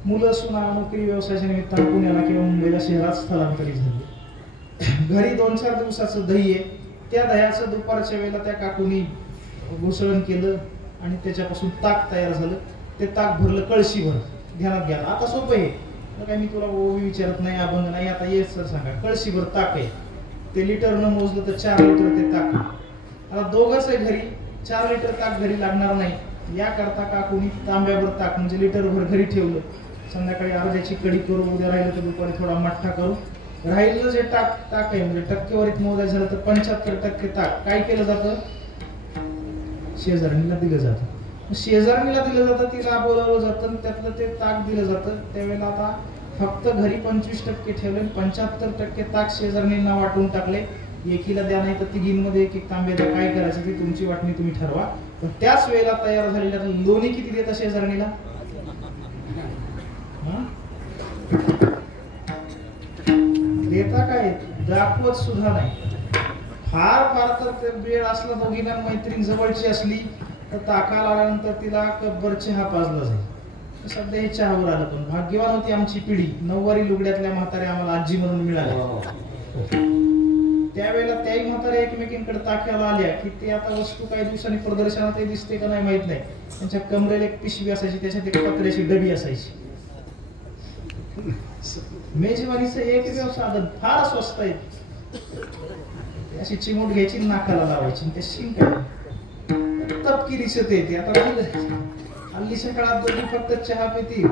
मुलं सुना नोकरी व्यवसायाच्या निमित्तानं पुण्याला किंवा मुंबईला शहरात स्थलांतरित झाली. घरी 2-4 दिवसाचं दही आहे, त्या दह्याचं दुपारच्या वेळेला त्या काकूनी घुसळण केलं आणि त्याच्यापासून ताक तयार झालं. ते ताक भरलं कळशीभर. ध्यानात घ्या, आता सोपं आहे, काय मी तुला ओवी विचारत नाही, अभंग नाही, आता ये सर सांगा. कळशीभर ताक आहे, ते लिटरनं मोजलं तर 4 लिटर ते ताक. आता दोघंच आहे घरी, 4 लिटर ताक घरी लागणार नाही, याकरता काकूनी तांब्याभर ताक म्हणजे लिटरभर घरी ठेवलं. संध्याकाळी अर्ध्याची कढी करू, उद्या राहिलं तर दुपारी थोडा मठ्ठा करू. राहिलेलं जे ताक आहे म्हणजे टक्केवारीत मोजायचं झालं तर 75% ताक काय केलं जातं, शेजारणीला दिलं जातं. शेजारणीला दिलं जातं, तिला बोलावलं जातं, त्यातलं ते ताक दिलं जातं. त्यावेळेला आता फक्त घरी 25% ठेवले, 75% ताक शेजारणींना वाटून टाकले. एकीला द्या नाही तर तिघींमध्ये एक तांबे द्या, काय करायचं ती तुमची वाटणी तुम्ही ठरवा. पण त्याच वेळेला तयार झालेल्या लोणी किती देतात शेजारणीला, देता काय, दाखवत सुद्धा नाही. फार तर वेळ असला, दोघींना मैत्रीण जवळची असली तर ताकाला आल्यानंतर तिला कब्बर चहा पाजला जाईल. सध्या हे चहावर आलं, पण भाग्यवान होती आमची पिढी, 9वारी लुगड्यातल्या म्हाताऱ्या आम्हाला आजी म्हणून मिळाल्या. त्यावेळेला त्याही म्हाताऱ्या एकमेकींकडे ताक्याला आल्या की ते आता वस्तू काही दिवसांनी प्रदर्शनात दिसते का नाही माहित नाही, त्यांच्या कमरेला एक पिशवी असायची, त्याच्यात एक पत्र्याची डबी असायची. मेजवानीचं एकमेव साधन, फार स्वस्त आहे. अशी चिमूट घ्यायची, नाकाला लावायची, त्या शिंक तपकिरीचं ते आता हल्लीच्या काळात दोघी फक्त चहा पितील,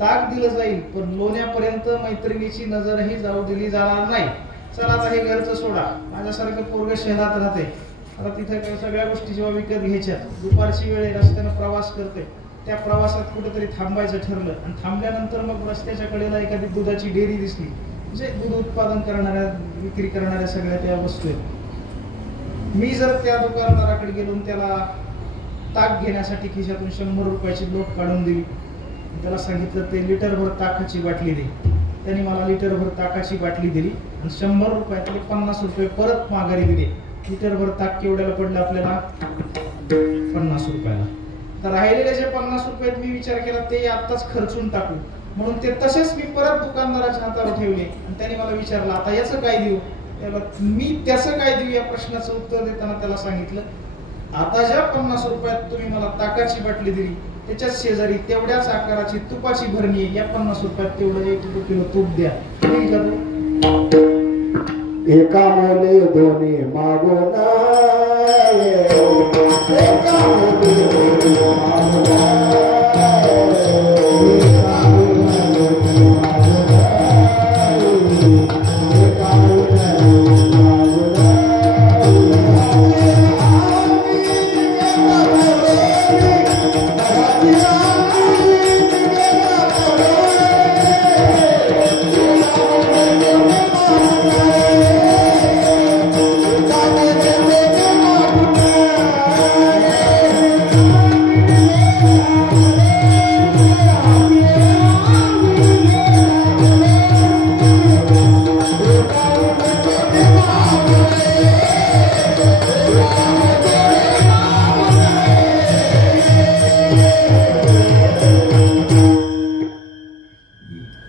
ताक दिलं जाईल, पण लोण्यापर्यंत मैत्रिणीची नजरही जाऊ दिली जाणार नाही. चला आता हे घरचं सोडा, माझ्यासारखं पोरग शहरात राहते, आता तिथे सगळ्या गोष्टी जेव्हा विकत घ्यायच्या, दुपारची वेळ रस्त्यानं प्रवास करते, त्या प्रवासात कुठेतरी थांबायचं ठरलं आणि थांबल्यानंतर मग रस्त्याच्या कडेला एखादी दुधाची डेअरी दिसली, म्हणजे दूध उत्पादन करणाऱ्या विक्री करणाऱ्या सगळ्या त्या वस्तू आहेत. मी जर त्या दुकानदाराकडे गेलो त्याला ताक घेण्यासाठी खिशातून 100 रुपयाची नोट काढून दिली, त्याला सांगितलं ते लिटरभर ताकाची बाटली दे, त्यांनी मला लिटरभर ताकाची बाटली दिली आणि 100 रुपयातले 50 रुपये परत माघारी दिले. लिटरभर ताक केवढ्याला पडलं आपल्याला, 50 रुपयाला. तर राहिलेले जे 50 रुपयात मी विचार केला ते आत्ताच खर्चून टाकू, म्हणून ते तसेच मी परत दुकानदाराच्या हातावर ठेवले आणि त्याने मला विचारलं आता याचं काय देऊ. त्याला मी त्याचं काय देऊ या प्रश्नाचं उत्तर देताना त्याला सांगितलं, आता ज्या 50 रुपयात तुम्ही मला ताकाची बाटली दिली त्याच्याच शेजारी तेवढ्याच आकाराची तुपाची भरणी आहे, या 50 रुपयात तेवढं 1 किलो तूप द्या. एका मोले दोन्ही मागून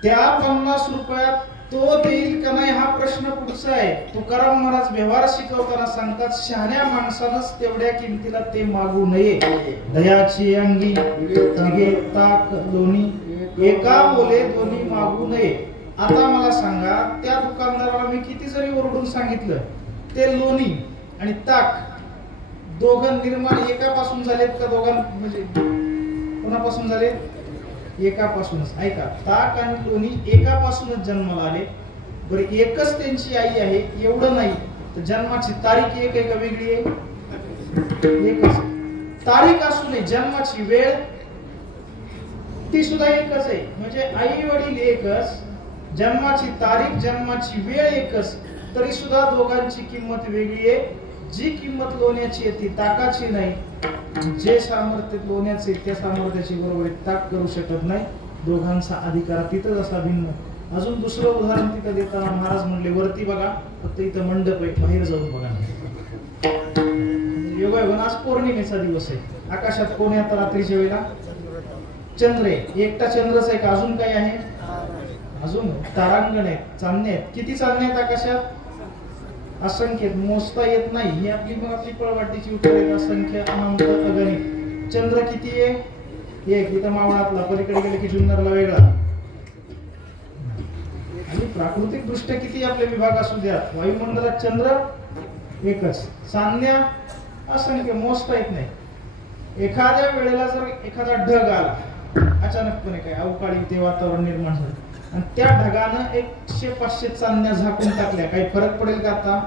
त्या 50 रुपयात तो देईल का नाही हा प्रश्न पुढचा आहे. तुकाराम महाराज व्यवहार शिकवताना सांगतात, शहाण्या माणसानंच तेवढ्या किमतीला ते मागू नये. दयाची अंगी निघे ताक लोणी, एका मोले दोन्ही मागू नये. आता मला सांगा, त्या दुकानदाराला मी किती जरी ओरडून सांगितलं ते लोणी आणि ताक दोघं निर्माण एकापासून झालेत का दोघां म्हणजे कोणापासून झाले? एकापासूनच. ऐका, ताक आणि लोणी एकापासूनच जन्माला आले. बरं, एकच त्यांची आई आहे एवढं नाही तर जन्माची तारीख एक आहे का वेगळी आहे? एकच. तारीख असू नये, जन्माची वेळ ती सुद्धा एकच आहे. म्हणजे आई वडील एकच, जन्माची तारीख जन्माची वेळ एकच, तरी सुद्धा दोघांची किंमत वेगळी आहे. जी किंमत लोण्याची आहे ती ताकाची नाही. जे सामर्थ्य लोण्याचे त्या सामर्थ्याची बरोबर ताक करू शकत नाही. दोघांचा अधिकार तिथं जसा भिन्न. अजून दुसरं उदाहरण तिथं देताना महाराज म्हणले, वरती बघा, फक्त इथं मंडप आहे, बाहेर जाऊन बघा. योगायोगानं आज पौर्णिमेचा दिवस आहे. आकाशात कोण आहे आता रात्रीच्या वेळेला? चंद्र आहे. एकटा चंद्रच आहे का अजून काही आहे? अजून तारांगण आहेत, चांदणे आहेत. किती चांदणे आहेत आकाशात? असंख्य, मोजता येत नाही. ही आपली पळवाटीची उत्तर आहेत. असंख्य, अनंत, अगणित. चंद्र किती आहे? एक. इथं मावळातला, पलीकडे गेले की जुन्नरला वेगळा. आणि प्राकृतिक दृष्ट्या किती आपले विभाग असू द्या, वायुमंडलात चंद्र एकच. चांदण्या असंख्य, मोजता येत नाही. एखाद्या वेळेला जर एखादा ढग आला अचानकपणे, काय अवकाळी ते वातावरण निर्माण झालं आणि त्या ढगानं 100-500 चांदण्या झाकून टाकल्या, काही फरक पडेल का? आता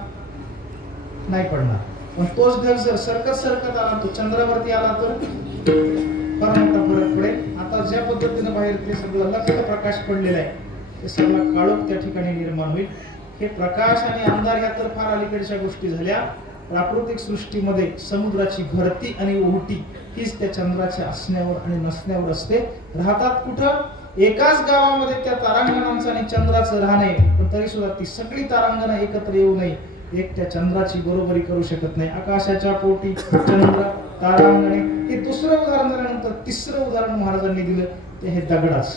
नाही पडणार. पण तोच ढग जर सरकत आला, तो चंद्रावरती आला तर फार मोठा फरक पडेल. आता ज्या पद्धतीने बाहेर ते सगळं लख्ख प्रकाश पडलेला आहे, ते सगळं काळोख त्या ठिकाणी निर्माण होईल. हे प्रकाश आणि अंधार ह्या तर फार अलीकडच्या गोष्टी झाल्या. प्राकृतिक सृष्टीमध्ये समुद्राची भरती आणि ओहटी हीच त्या चंद्राच्या असण्यावर आणि नसण्यावर असते. राहतात कुठं? एकाच गावामध्ये त्या तारांगणांचं आणि चंद्राचं राहणे, पण तरी सुद्धा ती सगळी तारांगणं एकत्र येऊ नये. एक त्या चंद्राची बरोबरी करू शकत नाही. आकाशाच्या पोटी चंद्र, तारांगणे. हे दुसरं उदाहरण झाल्यानंतर तिसरं उदाहरण महाराजांनी दिलं ते हे दगडाच.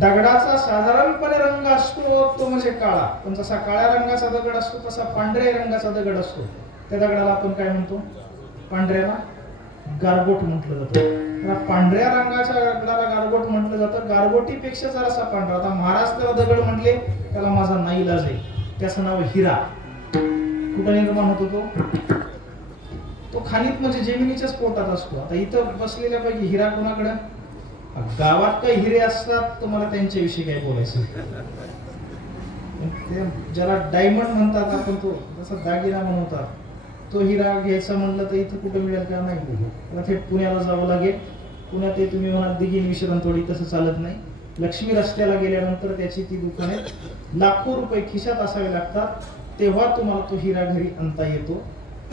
दगडाचा साधारणपणे रंग असतो तो म्हणजे काळा, पण जसा काळ्या रंगाचा दगड असतो तसा पांढऱ्या रंगाचा दगड असतो. त्या दगडाला आपण काय म्हणतो? पांढऱ्याला गारगोट म्हटलं जातं. पांढऱ्या रंगाच्या दगडाला गारगोट म्हटलं जातं. गारगोटीपेक्षा जरासा पांढरा. आता महाराज त्याला दगड म्हटले, त्याला माझा नाईलाज आहे. त्याचं नाव हिरा. कुठं निर्माण होतो तो? खाणीत, म्हणजे जमिनीच्याच पोटात असतो. आता इथं बसलेल्यापैकी हिरा कोणाकडे? गावात काही हिरे असतात, तुम्हाला त्यांच्याविषयी काय बोलायचं? ज्याला डायमंड म्हणतात आपण, तो जसा दागिना म्हणतात, तो हिरा घ्यायचा म्हणलं तर इथं कुठं मिळेल का? नाही. त्याला थेट पुण्याला जावं लागेल. पुण्यात तुम्ही म्हणाल दिघीन विश्रांत थोडी, तसं चालत नाही. लक्ष्मी रस्त्याला गेल्यानंतर त्याची ती दुकाने लाखो रुपये खिशात असावे लागतात, तेव्हा तुम्हाला तो हिरा घरी आणता येतो.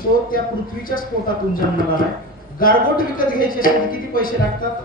तो त्या पृथ्वीच्याच पोटातून जन्माला आलाय. गारगोट विकत घ्यायचे असेल किती पैसे लागतात?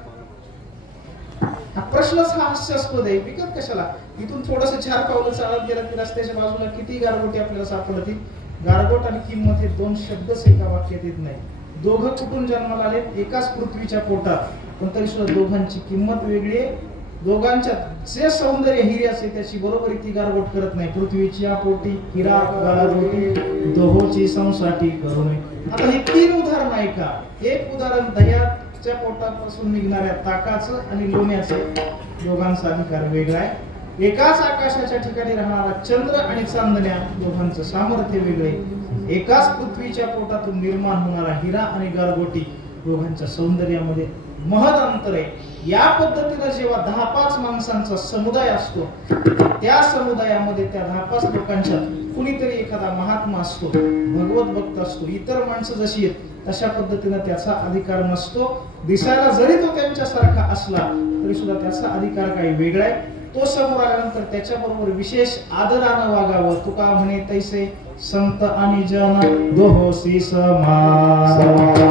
हा प्रश्नच हा हास्यास्पद आहे. विकत कशाला? इथून थोडस 4 पावलं चालत गेलं की रस्त्याच्या बाजूला किती गारगोटी आपल्याला सापडतील. गारगोट आणि किंमत हे 2 शब्दच एका वाक्यात येत नाही. दोघं कुठून जन्माला आले? एकाच पृथ्वीच्या पोटात, पण तरी सुद्धा दोघांची किंमत वेगळी आहे. दोघांच्या जे सौंदर्य हिऱ्याचे त्याची बरोबरी ती गारगोट करत नाही. पृथ्वीच्या पोटी हिरा गारगोटी, दोहोची संसाठी करू नये. आता हे 3 उदाहरण आहे का? एक उदाहरण दह्याच्या पोटापासून निघणाऱ्या ताकाचं आणि लोण्याचं. दोघांचा अधिकार वेगळा आहे. एकाच आकाशाच्या ठिकाणी राहणारा चंद्र आणि चांदण्या, दोघांचं सामर्थ्य वेगळे. एकाच पृथ्वीच्या पोटातून निर्माण होणारा हिरा आणि गारगोटी, दोघांच्या सौंदर्यामध्ये महद अंतर आहे. या पद्धतीने जेव्हा 10-5 माणसांचा समुदाय असतो, त्या समुदायामध्ये त्या 10-5 लोकांच्या कुणीतरी एखादा महात्मा असतो, भगवत भक्त असतो. इतर माणसं जशी आहेत तशा पद्धतीने त्याचा अधिकार नसतो. दिसायला जरी तो त्यांच्यासारखा असला तरी सुद्धा त्याचा अधिकार काही वेगळा आहे. तो समोर आल्यानंतर त्याच्याबरोबर विशेष आदरानं वागावं. तुका म्हणे तैसे संत आणि जन दोहोसी समान.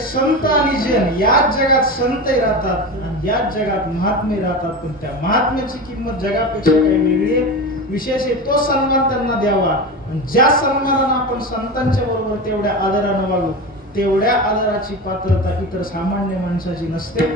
संत आणि जन याच जगात संतही राहतात आणि याच जगात महात्मे राहतात, पण त्या महात्म्याची किंमत जगापेक्षा काही वेगळी आहे. विशेष आहे तो सन्मान त्यांना द्यावा, आणि ज्या सन्मानानं आपण संतांच्या बरोबर तेवढ्या आदरानं वागू, तेवढ्या आदराची पात्रता इतर सामान्य माणसाची नसते.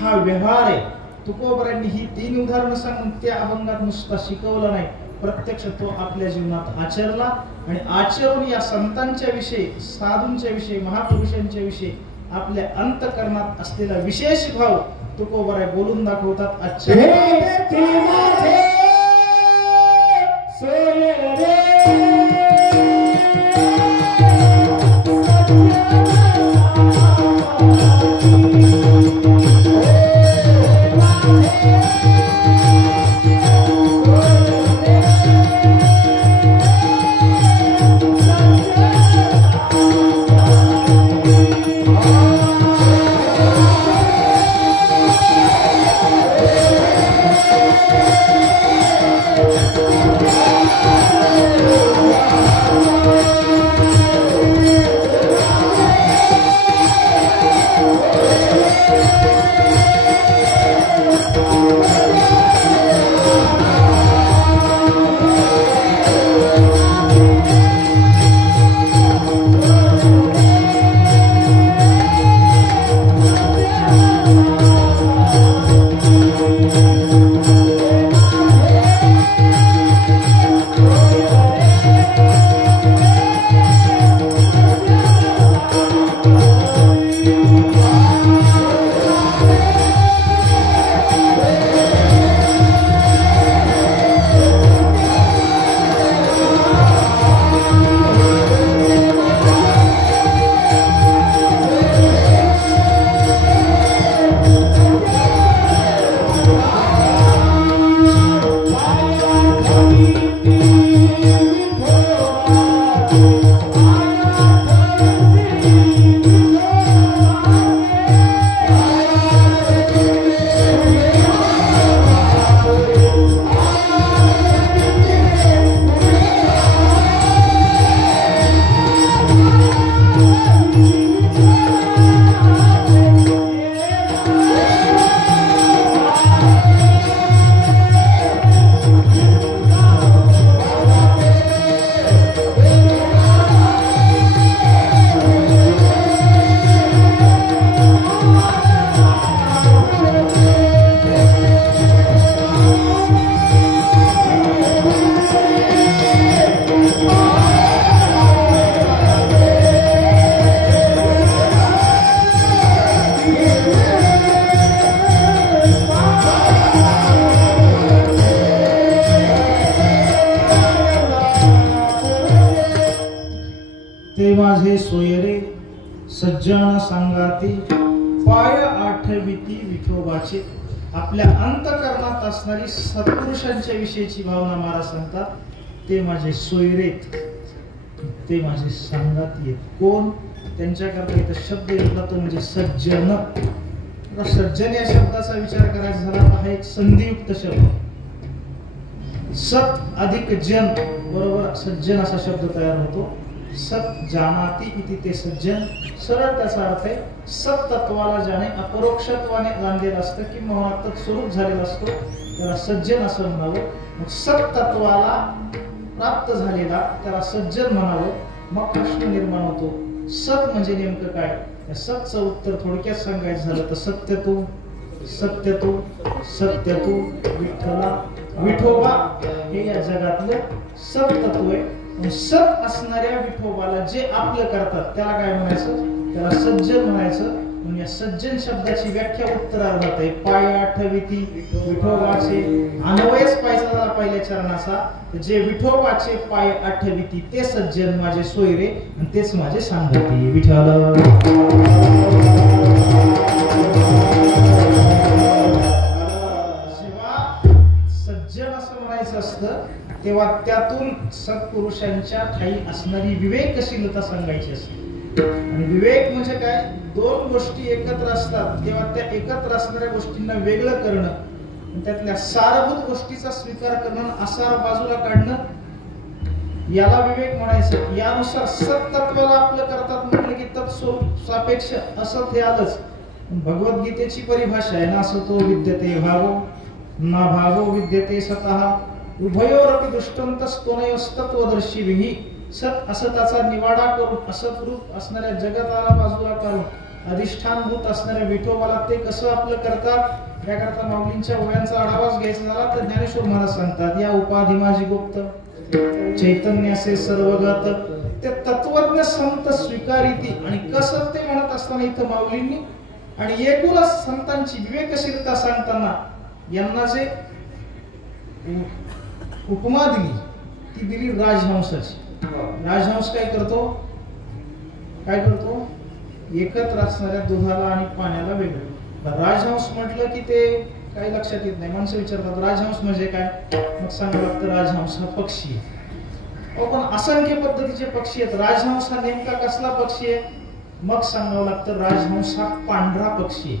हा व्यवहार आहे. तुकोबरांनी ही 3 उदाहरणं सांगून त्या अभंगात नुसता शिकवलं नाही, प्रत्यक्ष तो आपल्या जीवनात आचरला, आणि आचरून या संतांच्या विषयी, साधूंच्या विषयी, महापुरुषांच्या विषयी आपल्या अंतकरणात असलेला विशेष भाव तुकोबराय बोलून दाखवतात. माझे सोयरे सज्जन सांगाती पाय आठविती विठोबाचे. आपल्या अंतकरणात असणारी सत्पुरुषांच्या विषयीची भावना महाराज सांगतात. ते माझे सोयरेत, ते माझे सांगाती आहेत. कोण? त्यांच्याकरता इथं शब्द घेतला तो म्हणजे सज्जन. सज्जन या शब्दाचा विचार करायचा झाला तर हा एक संधियुक्त शब्द. सत अधिक जन बरोबर सज्जन असा शब्द तयार होतो. सत जानाती इति ते सज्जन. सरळ त्याचा अर्थ आहे सत तत्वाला ज्याने अपरोक्षत्वाने जाणलेलं असतं किंवा तत्स्वरूप झालेला असतो त्याला सज्जन असं म्हणावं. मग सत तत्वाला प्राप्त झालेला त्याला सज्जन म्हणावं. मग प्रश्न निर्माण होतो सत म्हणजे नेमकं काय? या सतचं उत्तर थोडक्यात सांगायचं झालं तर सत्य तू, सत्य तू, सत्य तू विठ्ठला विठोबा हे या जगातलं सत तत्व आहे. सत असणाऱ्या विठोबाला जे आपलं करतात त्याला काय म्हणायचं? त्याला सज्जन म्हणायचं. म्हणजे या सज्जन शब्दाची व्याख्या उत्तरार्धात आहे. पाय आठविती विठोबाचे. अन्वयच पाहायचा झाला पहिल्या चरणाचा. जे विठोबाचे पाय आठविती ते सज्जन माझे सोयरे आणि तेच माझे सांगती. विठ्ठल सज्जन असं म्हणायचं असतं तेव्हा त्यातून सत्पुरुषांच्या ठाई असणारी विवेकशीलता सांगायची असते. आणि विवेक म्हणजे काय? दोन गोष्टी एकत्र असतात तेव्हा त्या एकत्र असणाऱ्या गोष्टींना वेगळं करणं त्यातल्या सारभूत गोष्टीचा स्वीकार करणं, आसार बाजूला काढणं, याला विवेक म्हणायचं. यानुसार सत्तत्वाला आपलं करतात म्हटलं की तत्सापेक्ष असत हे आलंच. भगवद्गीतेची परिभाषा आहे ना, असतो विद्यते भावो ना भावो विद्यते सतः उभयोरपि दृष्टान्तस्तोनयोस्तत्वदर्शिभिः. सत असताचा निवाडा करून असत रूप असणाऱ्या जगताला बाजूला करून अधिष्ठानभूत असणाऱ्या विठोबाला ते कसं आपलं करतात याकरता माऊलींच्या ओव्यांचा आढावाच घ्यायचा झाला तर ज्ञानेश्वर महाराज सांगतात, या उपाधी माझी गुप्त चैतन्याचे सर्वगत ते तत्वज्ञ संत स्वीकारिती. आणि कसं ते म्हणत असताना इथं माऊलींनी आणि एकूणच संतांची विवेकशीलता सांगताना यांना जे उपमा दिली ती दिली राजहंसाची. राजहंस काय करतो एकत्र असणाऱ्या दुधाला आणि पाण्याला वेगळं. राजहंस म्हटलं की ते काही लक्षात येत नाही. माणसं विचारतात राजहंस म्हणजे काय, मग सांगावं लागतं राजहंस हा पक्षी आहे. पण असंख्य पद्धतीचे पक्षी आहेत. राजहंस हा नेमका कसला पक्षी आहे, मग सांगावं लागतं राजहंस हा पांढरा पक्षी आहे.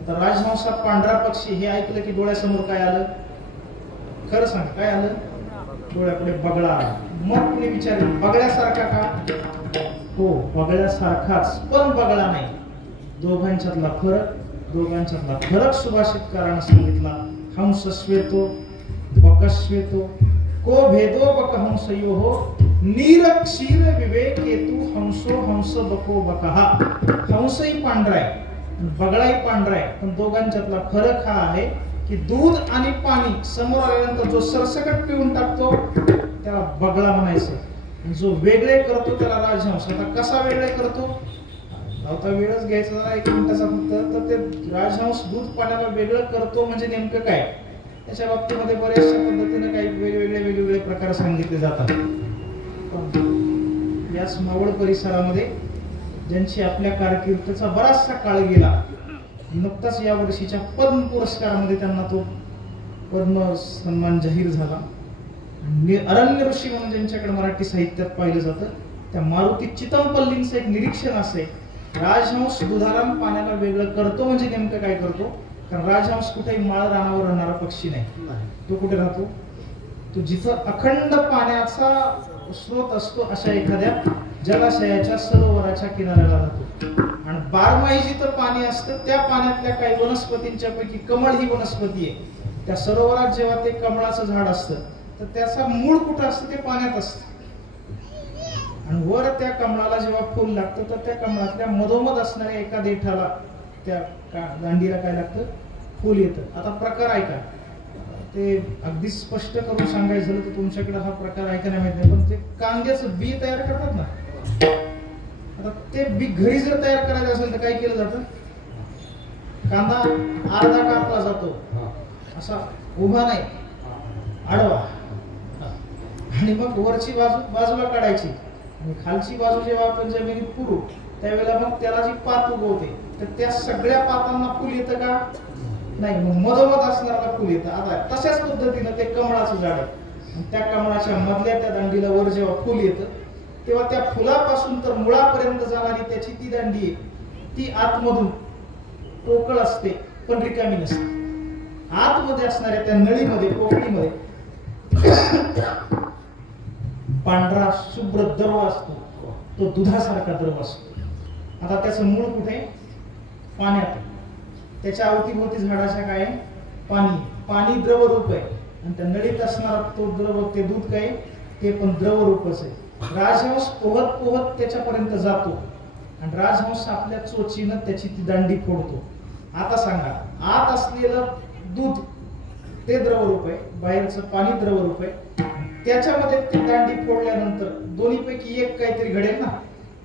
आता राजहंस हा पांढरा पक्षी हे ऐकलं की डोळ्यासमोर काय आलं, खरं सांग काय आलं, डोळ्यापुढे बगळा आला. मग कुणी विचारलं बगळ्यासारखा का, हो बगळ्यासारखाच पण बगळा नाही. दोघांच्यातला फरक सुभाषितकारानं सांगितला. हंस श्वेतो बकश्वेतो को भेदो बक हंसयोः नीरक्षीर विवेकेतु हंसो हंस बको बकहा. हंसही पांढरा आहे बगळाही पांढरा आहे, पण दोघांच्यातला फरक हा आहे की दूध आणि पाणी समोर आल्यानंतर जो सरसकट पिऊन टाकतो त्याला बगळा म्हणायचं, जो वेगळे करतो त्याला राजहंस. आता कसा वेगळे करतो, आता वेळच घ्यायचा जरा 1 मिनिटाचा फक्त. तर ते राजहंस दूध पाण्याला वेगळं करतो म्हणजे नेमकं काय, त्याच्या बाबतीमध्ये बऱ्याचशा पद्धतीने काही वेगवेगळे प्रकार सांगितले जातात. याच मावळ परिसरामध्ये ज्यांची आपल्या कारकिर्दीचा बराचसा काळ गेला, नुकताच या वर्षीच्या पद्म पुरस्कारामध्ये त्यांना तो पद्म सन्मान जाहीर झाला. अरण्य ऋषी म्हणून ज्यांच्याकडे मराठी साहित्यात पाहिलं जातं त्या मारुती चितमपल्लींचं एक निरीक्षण असे, राजहंस दुधाला पाण्याला वेगळं करतो म्हणजे नेमकं काय करतो. कारण राजहंस कुठेही माळ रानावर राहणारा पक्षी नाही. तो कुठे राहतो, तो जिथं अखंड पाण्याचा स्रोत असतो अशा एखाद्या जलाशयाच्या सरोवराच्या किनाऱ्याला राहतो. आणि बारमाही जिथं पाणी असतं त्या पाण्यातल्या काही वनस्पतींच्या पैकी कमळ ही वनस्पती आहे. त्या सरोवरात जेव्हा ते कमळाचं झाड असतं तर त्याचा मूळ कुठं असतं, ते पाण्यात असतं. आणि वर त्या कमळाला जेव्हा फुल लागतं तर त्या कमळातल्या मधोमध असणाऱ्या एका देठाला त्या दांडीला काय लागतं, फुल येतं. आता प्रकार ऐका, ते अगदी स्पष्ट करून सांगायचं झालं तर तुमच्याकडे हा प्रकार ऐकायला माहित नाही, पण ते कांद्याचं बी तयार करतात ना. आता ते बी घरी जर तयार करायचं असेल तर काय केलं जातं, कांदा अर्धा कापला जातो, असा उभा नाही आडवा, आणि मग वरची बाजूला काढायची आणि खालची बाजू जेव्हा आपण जमिनीत पुरू त्यावेळेला मग त्याला जी पात उगवते तर त्या सगळ्या पातांना फुल येतं का नाही, मग मधोमध असणारा फुल येतं. आता तशाच पद्धतीनं ते कमळाचं झाड आहे, त्या कमळाच्या मधल्या त्या दांडीला वर जेव्हा फुल येतं तेव्हा त्या फुलापासून तर मुळापर्यंत जाणारी त्याची ती दांडी आहे, ती आतमधून पोकळ असते पण रिकामी नसते. आतमध्ये असणाऱ्या त्या नळीमध्ये पोकळीमध्ये पांढरा शुभ्र द्रव असतो, तो दुधासारखा द्रव असतो. आता त्याचं मूळ कुठे, पाण्यात. त्याच्या अवतीभोवती झाडाच्या काय, पाणी द्रव रूप आहे, आणि त्या नळीत असणारा तो द्रव ते दूध काय ते पण द्रव रूपच आहे. राजहंस पोहत त्याच्यापर्यंत जातो आणि राजहंस आपल्या चोचीनं त्याची ती दांडी फोडतो. आता सांगा, आत असलेलं दूध ते द्रवरूप आहे, बाहेरचं पाणी द्रवरूप आहे. त्याच्यामध्ये ती दांडी फोडल्यानंतर दोन्हीपैकी एक काहीतरी घडेल ना,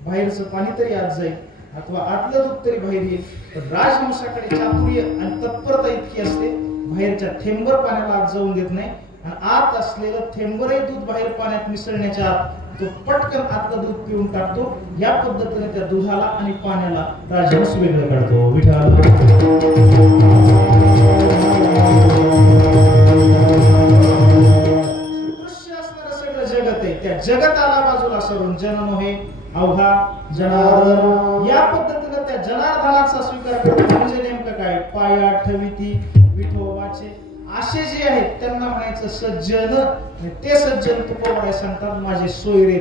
बाहेरचं पाणी तरी आत जाईल अथवा आतलं दूध तरी बाहेर येईल. पण राजहंसाकडे चातुर्य आणि तत्परता इतकी असते, बाहेरच्या थेंबर पाण्याला आत जाऊन देत नाही, आणि आत असलेलं थेंबरही दूध बाहेर पाण्यात मिसळण्याच्या आत तो पटकन आतलं दूध पिऊन टाकतो. या पद्धतीने त्या दुधाला आणि पाण्याला राजहंस वेगळं काढतो. विठाल त्या जगताला बाजूला सरून जनमोहे अवघा जनार्दन, या पद्धतीने त्या जनार्दनाचा स्वीकार करतो. म्हणजे नेमकं काय, पाया ठेविती विठोबाचे असे जे आहेत त्यांना म्हणायचं सज्जन, आणि ते सज्जन तुकोबराय सांगतात माझे सोयरे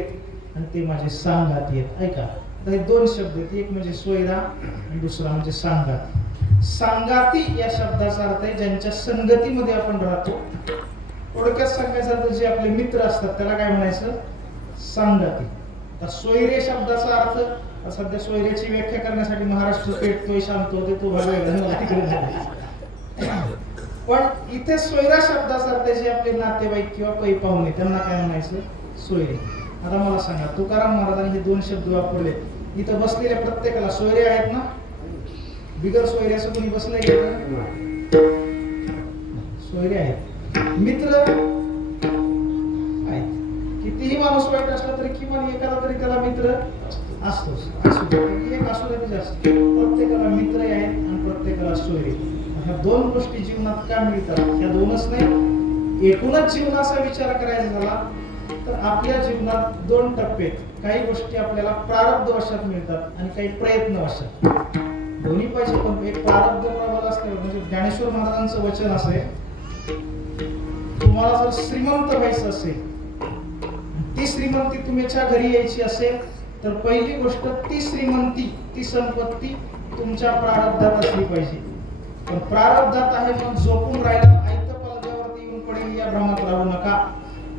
आणि ते माझे सांगाती आहेत. ऐका, हे दोन शब्द आहेत, एक म्हणजे सोयरा आणि दुसरा म्हणजे सांगाती. सांगाती या शब्दाचा अर्थ आहे ज्यांच्या संगतीमध्ये आपण राहतो. थोडक्यात सांगायचं तर जे आपले मित्र असतात त्याला काय म्हणायचं, सांगाती. आता सोयरे शब्दाचा अर्थ सध्या सोयऱ्याची व्याख्या करण्यासाठी महाराष्ट्र पेटतोय, शांत होते, तो पण इथे सोयरा शब्दाचा अर्थ जे आपले नातेवाईक किंवा पै पाहुणे त्यांना काय म्हणायचं, सोयरे. आता मला सांगा, तुकाराम महाराजांनी हे दोन शब्द वापरले. इथं बसलेल्या प्रत्येकाला सोयरे आहेत ना? बिगर सोयऱ्याचं कोणी बसलंय का? सोयरे आहेत. मित्र आहेत. कितीही माणूस वाईट असला तरी किमान एखादा तरी त्याला मित्र असतोच. एक असू दे जास्त, प्रत्येकाला मित्र आहेत आणि प्रत्येकाला सोयरे. ह्या दोन गोष्टी जीवनात का मिळतात? ह्या दोनच नाही, एकूणच जीवनाचा विचार करायचा झाला तर आपल्या जीवनात दोन टप्पे आहेत. काही गोष्टी आपल्याला प्रारब्ध वशात मिळतात आणि काही प्रयत्न वशात. दोन्ही पाहिजे, पण एक प्रारब्ध प्रबल असल्यावर, म्हणजे ज्ञानेश्वर महाराजांचं वचन असं आहे, तुम्हाला जर श्रीमंत व्हायचं असेल, ती श्रीमंती तुमच्या घरी यायची असेल तर पहिली गोष्ट ती श्रीमंती, ती संपत्ती तुमच्या प्रारब्धात असली पाहिजे. पण प्रारब्धात आहे मग झोपून राहिला, आयत पलंगावरती येऊन पडेल या भ्रमात राहू नका.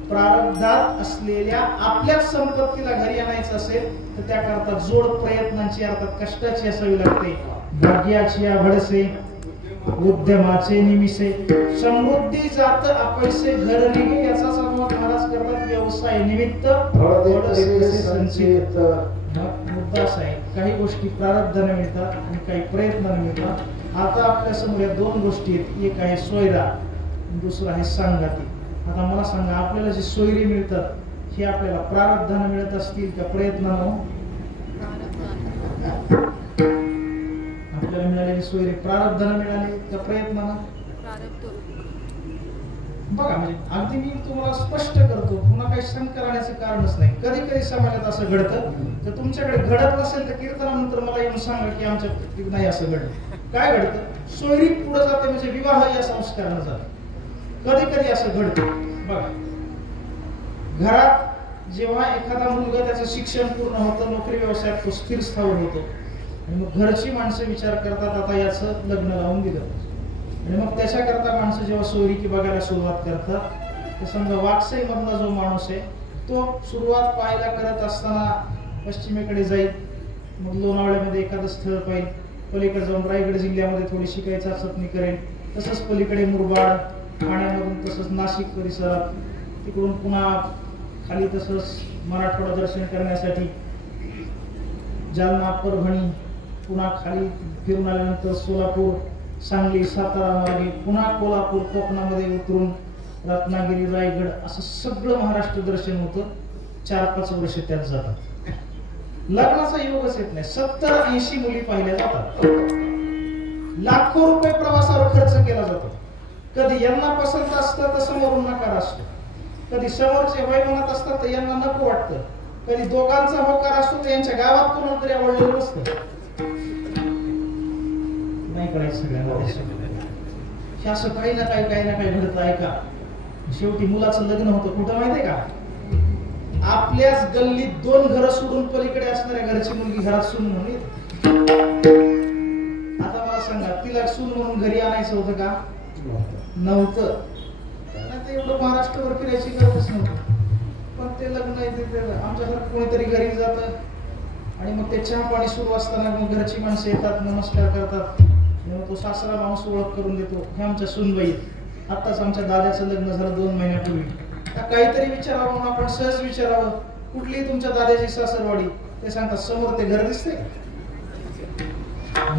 प्रारब्धात असलेल्या आपल्याच संपत्तीला घरी आणायचं असेल तर त्याकरता जोड प्रयत्नांची, अर्थात कष्टाची असावी लागते. भाग्याची आभडसे, उद्यमाचे निमिषे, समृद्धी जात आपैसे घर निघे, याचाच अनुवाद महाराज करतात व्यवसाय निमित्त संचित. मुद्दा असा आहे, काही गोष्टी प्रारब्धाने मिळतात आणि काही प्रयत्नाने मिळतात. आता आपल्या समोर या दोन गोष्टी आहेत, एक आहे सोयरा, दुसरा आहे सांगाती. आता मला सांगा, आपल्याला जे सोयरे मिळतात हे आपल्याला प्रारब्धाने मिळत असतील का प्रयत्नानं? आपल्याला मिळालेले सोयरे प्रारब्धाने मिळाले का प्रयत्नानं? बघा, म्हणजे अगदी मी तुम्हाला स्पष्ट करतो, पुन्हा काही शंका राहण्याचं कारणच नाही. कधी कधी समाजात असं घडतं, तर तुमच्याकडे घडत नसेल तर कीर्तनानंतर मला येऊन सांगा की आमच्या नाही असं घडलं. काय घडतं? सोयरी पुढे जाते, म्हणजे विवाह या संस्कारानं जाते. कधी कधी असं घडतं. बघा, घरात जेव्हा एखादा मुलगा त्याचं शिक्षण पूर्ण होतं, नोकरी व्यवसायात तो स्थिर स्थावर होतो, आणि मग घरची माणसं विचार करतात आता याचं लग्न लावून दिलं. आणि मग त्याच्याकरता माणसं जेव्हा सोयरीकी बघायला सुरुवात करतात, तर समजा वाकसाई मधला जो माणूस आहे तो सुरुवात पाहायला करत असताना पश्चिमेकडे जाईल, मग लोणावळ्यामध्ये एखादं स्थळ पाहिजे, पलीकडे जाऊन रायगड जिल्ह्यामध्ये थोडीशी काही चाचपणी करेल, तसंच पलीकडे मुरबाड, ठाण्यामधून तसंच नाशिक परिसरात, तिकडून पुन्हा खाली तसंच मराठवाडा दर्शन करण्यासाठी जालना, परभणी, पुन्हा खाली फिरून आल्यानंतर सोलापूर, सांगली, सातारा मार्गे पुन्हा कोल्हापूर, कोकणामध्ये उतरून रत्नागिरी, रायगड, असं सगळं महाराष्ट्र दर्शन होतं. 4-5 वर्ष त्यात जातात. लग्नाचा योगच येत नाही. 70-80 मुली पाहिल्या जातात. लाखो रुपये प्रवासावर खर्च केला जातो. कधी यांना पसंत असतं तर समोरून नकार असतो, कधी समोरचे वैमनत असतात तर यांना नको वाटतं, कधी दोघांचा होकार असतो तर यांच्या गावात कोणाला तरी आवडलेलं नसतं. नाही करायचं सगळ्यांना. असं काही ना काही घडत आहे का? शेवटी मुलाचं लग्न होतं कुठं माहितीये का? आपल्याच गल्लीत 2 घरं सोडून पलीकडे असणाऱ्या घरची मुलगी घरात सून म्हणून येते. आता मला सांगा, तिला सून म्हणून घरी आणायचं होतं का? नव्हतं. त्यांना ते एवढं महाराष्ट्रभर फिरायची गरजच नव्हती. पण ते लग्न आमच्यासारखं कोणीतरी घरी जातं आणि मग ते चहा पाणी सुरू असताना मग घरची माणसं येतात, नमस्कार करतात, तो सासरा माणूस ओळख करून देतो, हे आमच्या सुनबाई. आत्ताच आमच्या दादाचं लग्न झालं 2 महिन्यापूर्वी. काहीतरी विचारावं म्हणून आपण सहज विचारावं, कुठली तुमच्या दादाची सासरवाडी? ते सांगतात समोर ते घर दिसते.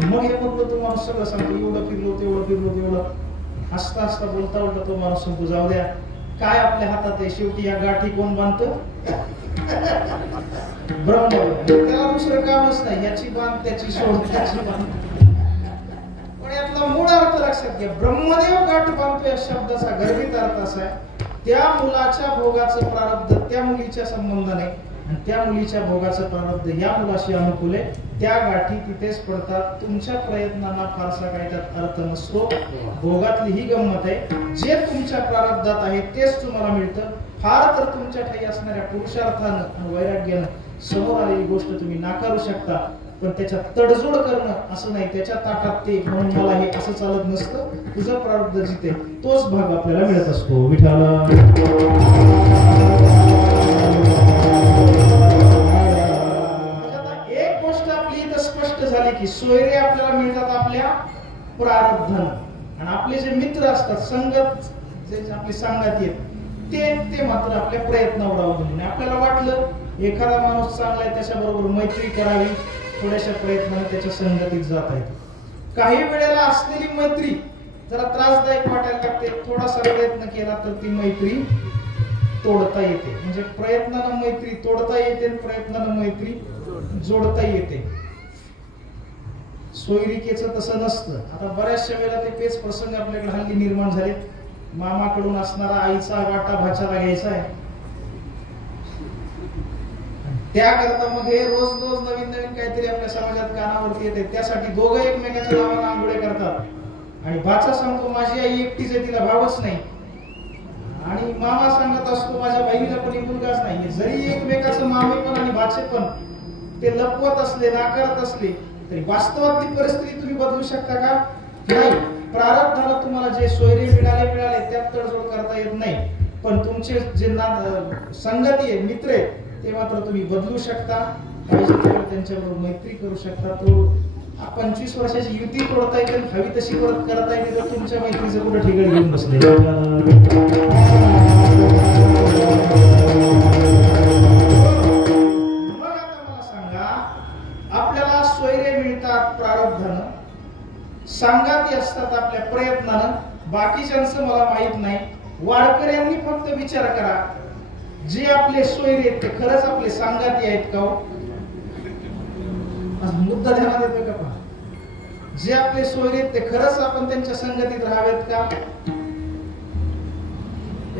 मग हे म्हटलं तो माणूस सगळं सांगतो, एवढं फिरलो तेवढं. हसता हसता बोलता तो माणूस सांगतो जाऊ द्या, काय आपल्या हातात आहे, शेवटी या गाठी कोण बांधतं? ब्रह्म. त्याला दुसरं कामच नाही, याची बांध त्याची सोड, त्याची बांध. पण यातला मूळ अर्थ लक्षात घ्या. ब्रह्मदेव गाठ बांधतो या शब्दाचा गर्भित अर्थ असा आहे, त्या मुलाच्या भोगाचं प्रारब्ध त्या मुलीच्या संबंधाने आणि त्या मुलीच्या भोगाचं प्रारब्ध या मुलाशी अनुकूल आहे, त्या गाठी तिथेच पडतात. तुमच्या प्रयत्नांना फारसा काही त्यात अर्थ नसतो. भोगातली ही गंमत आहे, जे तुमच्या प्रारब्धात आहे तेच तुम्हाला मिळतं. फार तर तुमच्या ठाई असणाऱ्या पुरुषार्थानं आणि वैराग्यानं समोर आलेली गोष्ट तुम्ही नाकारू शकता, पण त्याच्यात तडजोड करणं असं नाही. त्याच्या ताटात ते म्हणून मला हे असं चालत नसतं. तुझं प्रारब्ध जिथे तोच भाग आपल्याला मिळत असतो. विठाला एक गोष्ट आपली इथं स्पष्ट झाली की सोयरे आपल्याला मिळतात आपल्या प्रारब्धानं, आणि आपले जे मित्र असतात, संगत जे आपली सांगत येत ते मात्र आपल्या प्रयत्नावर अवलंबून. आपल्याला वाटलं एखादा माणूस चांगला आहे, त्याच्याबरोबर मैत्री करावी, थोड्याशा प्रयत्नाने त्याच्या संगतीत जात आहेत. काही वेळेला असलेली मैत्री जरा त्रासदायक वाटायला लागते. थोडासा प्रयत्न केला तर ती मैत्री तोडता येते. म्हणजे प्रयत्नानं मैत्री तोडता येते, प्रयत्नानं मैत्री जोडता येते. सोयरिकेचं तसं नसतं. आता बऱ्याचशा वेळेला ते पेच प्रसंग आपल्याकडे हल्ली निर्माण झाले. मामाकडून असणारा आईचा वाटा भाच्याला घ्यायचा आहे, त्याकरता मग हे रोज रोज नवीन नवीन काहीतरी आपल्या समाजात कानावरती येते. त्यासाठी दोघं एकमेकाच्या नावानं आंघोळे करतात, आणि भाचा सांगतो माझी आई एकटीच आहे, तिला भावच नाही, आणि मामा सांगत असतो माझ्या बहिणीला कोणी मुलगाच नाही. जरी एकमेकाचं मामे पण आणि भाचे पण ते लपवत असले, नाकारत असले, तरी वास्तवातली परिस्थिती तुम्ही बदलू शकता का? नाही. प्रारब्धाला तुम्हाला जे सोयरे मिळाले त्यात तडजोड करता येत नाही, पण तुमचे जे संगती आहे, मित्र आहेत, ते मात्र तुम्ही बदलू शकता. त्यांच्याबरोबर मैत्री करू शकता. तो 25 वर्षाची युती तोडता येते, हवी तशी परत करता येते. तर तुमच्या मैत्रीचं कुठं ठिकाण घेऊन बसले. मग आता मला सांगा, आपल्याला सोयरे मिळतात प्रारब्धानं, सांगाती असतात आपल्या प्रयत्नानं, बाकीच्यांचं मला माहित नाही. वारकऱ्यांनी फक्त विचार करा, जे आपले सोयरे आहेत ते खरंच आपले सांगाती आहेत का? मुद्दा ध्यानात येतोय का? पहा, जे आपले सोयरे आहेत ते खरंच आपण त्यांच्या संगतीत राहावेत का?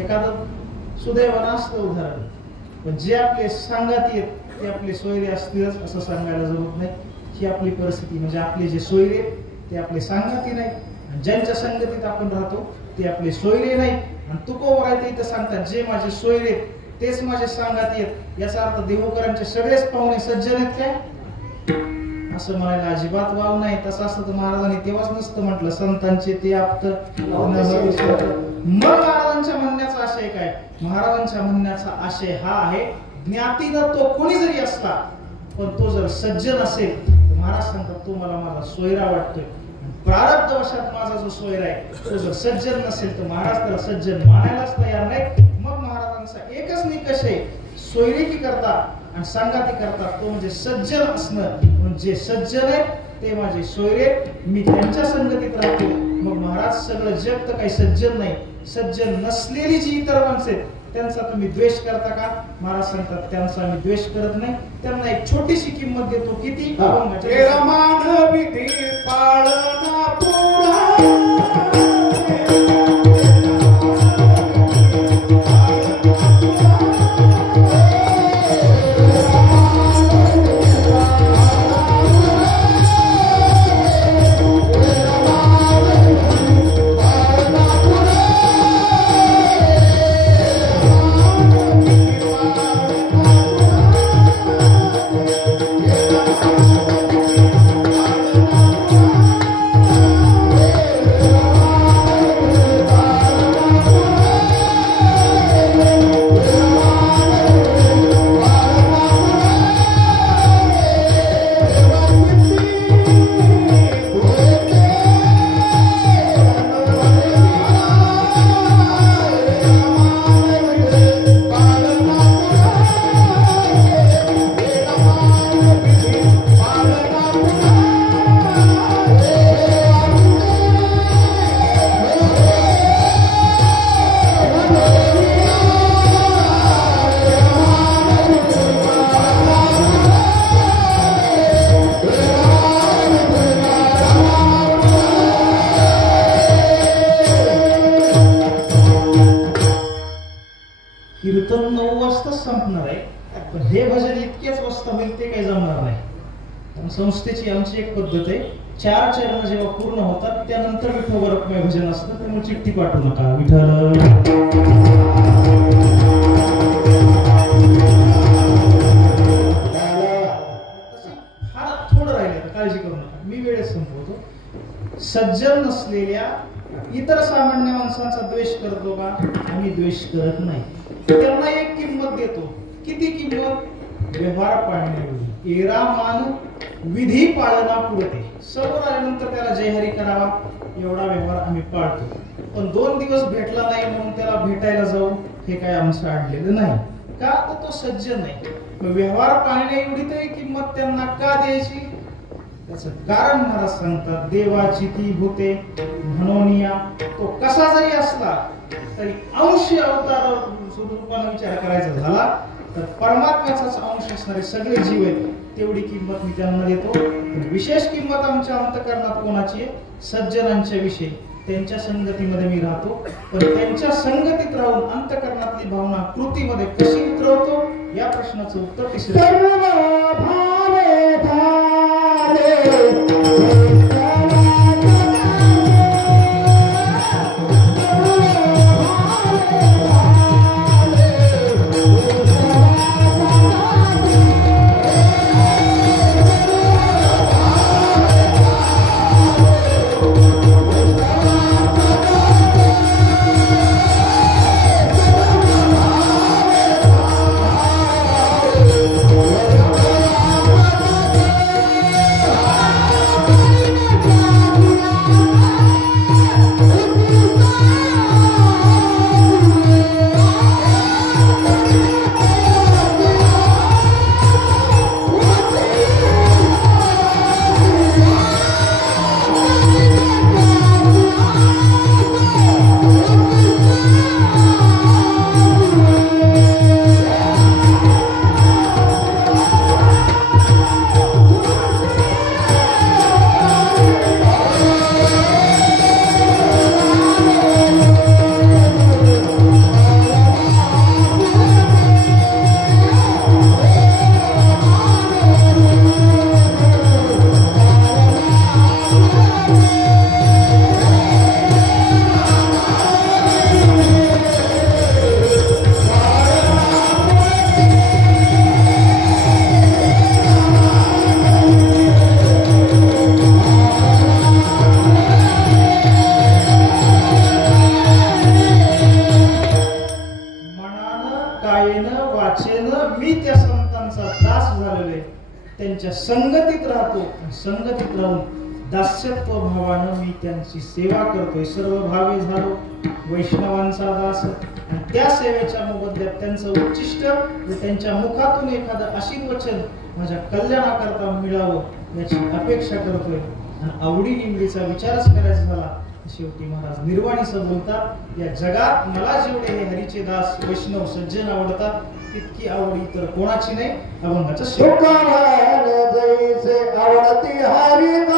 एखादं सुदैवानं असतं उदाहरण, पण जे आपले सांगाती आहेत ते आपले सोयरे असतीलच असं सांगायला जमत नाही. ही आपली परिस्थिती. म्हणजे आपले जे सोयरे ते आपले सांगाती नाही, आणि ज्यांच्या संगतीत आपण राहतो ते आपले सोयरे नाही. आणि तुकोबर आहे इथं सांगतात, जे माझे सोयरे तेच माझे सांगाती आहेत. याचा अर्थ देवकरांचे सगळेच पाहुणे सज्जन आहेत काय? असं म्हणायला अजिबात वाव नाही. तसं असतं तर महाराजांनी तेव्हाच नसतं म्हटलं संतांचे ते आप्त. मग महाराजांच्या म्हणण्याचा आशय काय? महाराजांच्या म्हणण्याचा आशय हा आहे, ज्ञातीनं तो कोणी जरी असला, पण तो जर सज्जन असेल तर महाराज सांगतात तो मला माझा सोयरा वाटतोय. प्रारब्धवशात माझा जो सोयरा आहे तो जर सज्जन नसेल तर महाराज त्याला सज्जन मानायलाच तयार नाही. मग महाराजांचा एकच निकष आहे, सोयरिकी करता आणि संगाती करतात, तो म्हणजे सज्जन असणं. म्हणजे सज्जन आहेत ते माझे सोयरे, मी त्यांच्या संगतीत राहतो. मग महाराज सगळं जग तर काही सज्जन नाही. सज्जन नसलेली जी इतर माणसं आहेत त्यांचा तुम्ही द्वेष करता का? महाराज सांगतात त्यांचा मी द्वेष करत नाही. त्यांना एक छोटीशी किंमत देतो. किती? कीर्तन 9 वाजता संपणार आहे. पण हे भजन इतकेच वाजता होईल ते काही जमणार नाही. कारण संस्थेची आमची एक पद्धत आहे, 4 चरण जेव्हा पूर्ण होतात त्यानंतर विठोबा रखुमाई भजन असतं. त्यामुळे चिठ्ठी पाठवू नका. विठ्ठल काळजी करू नका, मी वेळेत संपवतो. सज्जन नसलेल्या इतर सामान्य माणसांचा द्वेष करतो का? आम्ही द्वेष करत नाही. त्यांना एक किंमत देतो. किती किंमत? व्यवहार पाळण्याएवढी. एरा मान विधी पाळना पुरते. समोर आल्यानंतर त्याला जयहरी करावा एवढा व्यवहार आम्ही पाळतो. पण 2 दिवस भेटला नाही म्हणून त्याला भेटायला जाऊ हे काय आमचं अडलेलं नाही. का? तर तो सज्जन नाही. व्यवहार पाळण्याएवढी तरी किंमत त्यांना का द्यायची? त्याचं कारण महाराज सांगतात, देवाची ती होते म्हणून तो कसा जरी असला तरी अंश अवतार स्वरूपाने विचार करायचा झाला तर परमात्म्याचाच अंश असणारे सगळे जीव आहेत तेवढी किंमत मी त्यांना देतो. विशेष किंमत आमच्या अंतःकरणात कोणाची आहे? सज्जनांच्या विषयी. त्यांच्या संगतीमध्ये मी राहतो. पण त्यांच्या संगतीत राहून अंतःकरणातली भावना कृतीमध्ये कशी उतरवतो या प्रश्नाचं उत्तर तिसरं. त्यांच्या संगतीत राहतो. संगतीत राहून दास्यत्व भावानं मी त्यांची सेवा करतोय. सर्व भावे झालो वैष्णवांचा दास. आणि त्या सेवेच्या मोबदल्यात त्यांचं उच्चिष्ट व त्यांच्या मुखातून एखादं आशीर्वचन माझ्या कल्याणाकरता मिळावं याची अपेक्षा करतोय. आणि आवडी निवडीचा विचारच करायचा झाला शेवटी महाराज निर्वाणीचं बोलतात, या जगात मला जेवढे हे हरीचे दास वैष्णव सज्जन आवडतात तितकी आवड इतर कोणाची नाही. अभंगाचं शेवट. जैसे आवडती हरिदास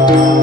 Oh,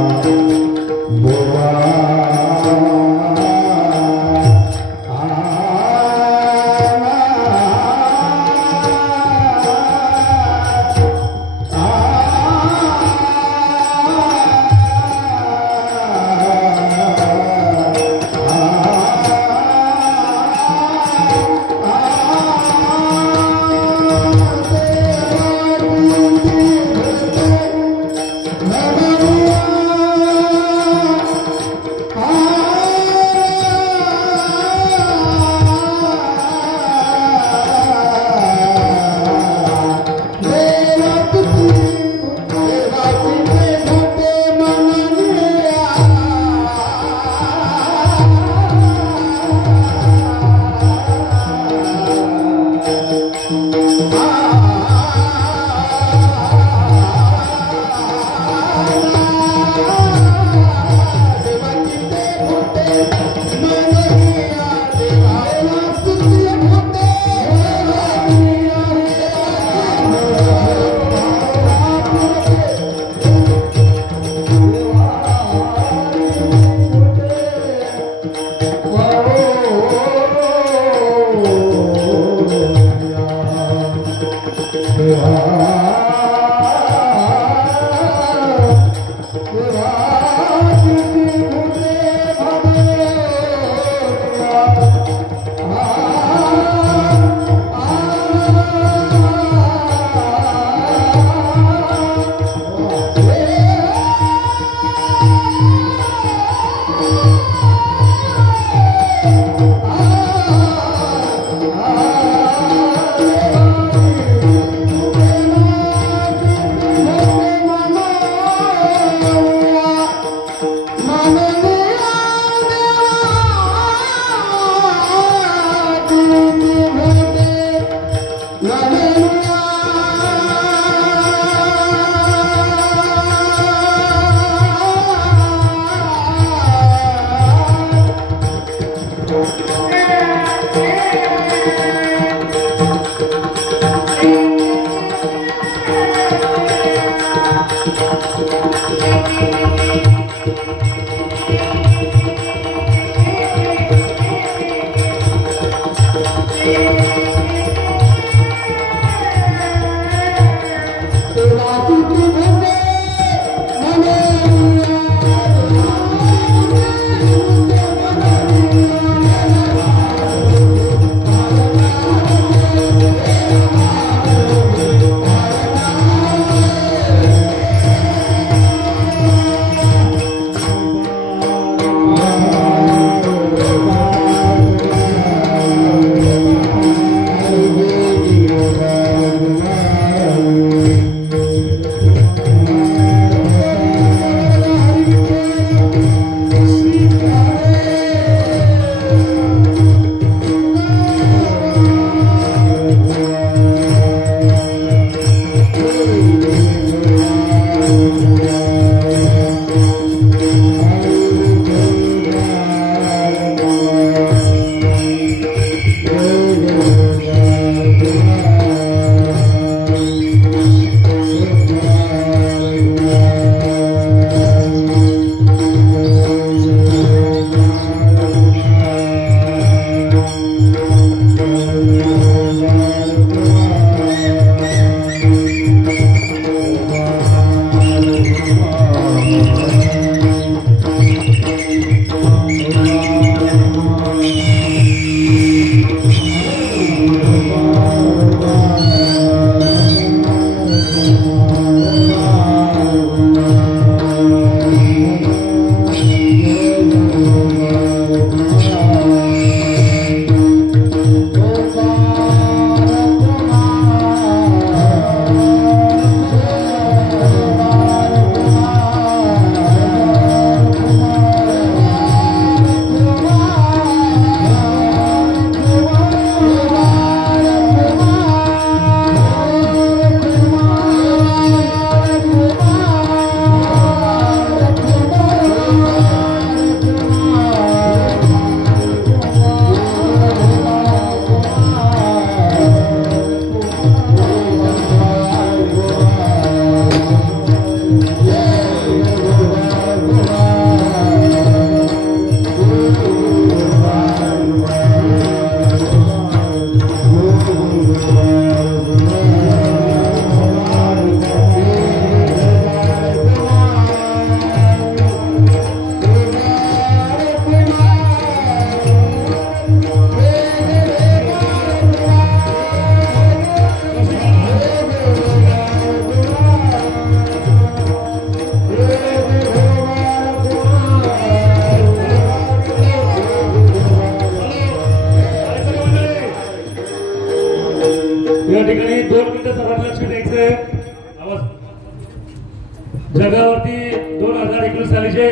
जगावरती 2019 सालीचे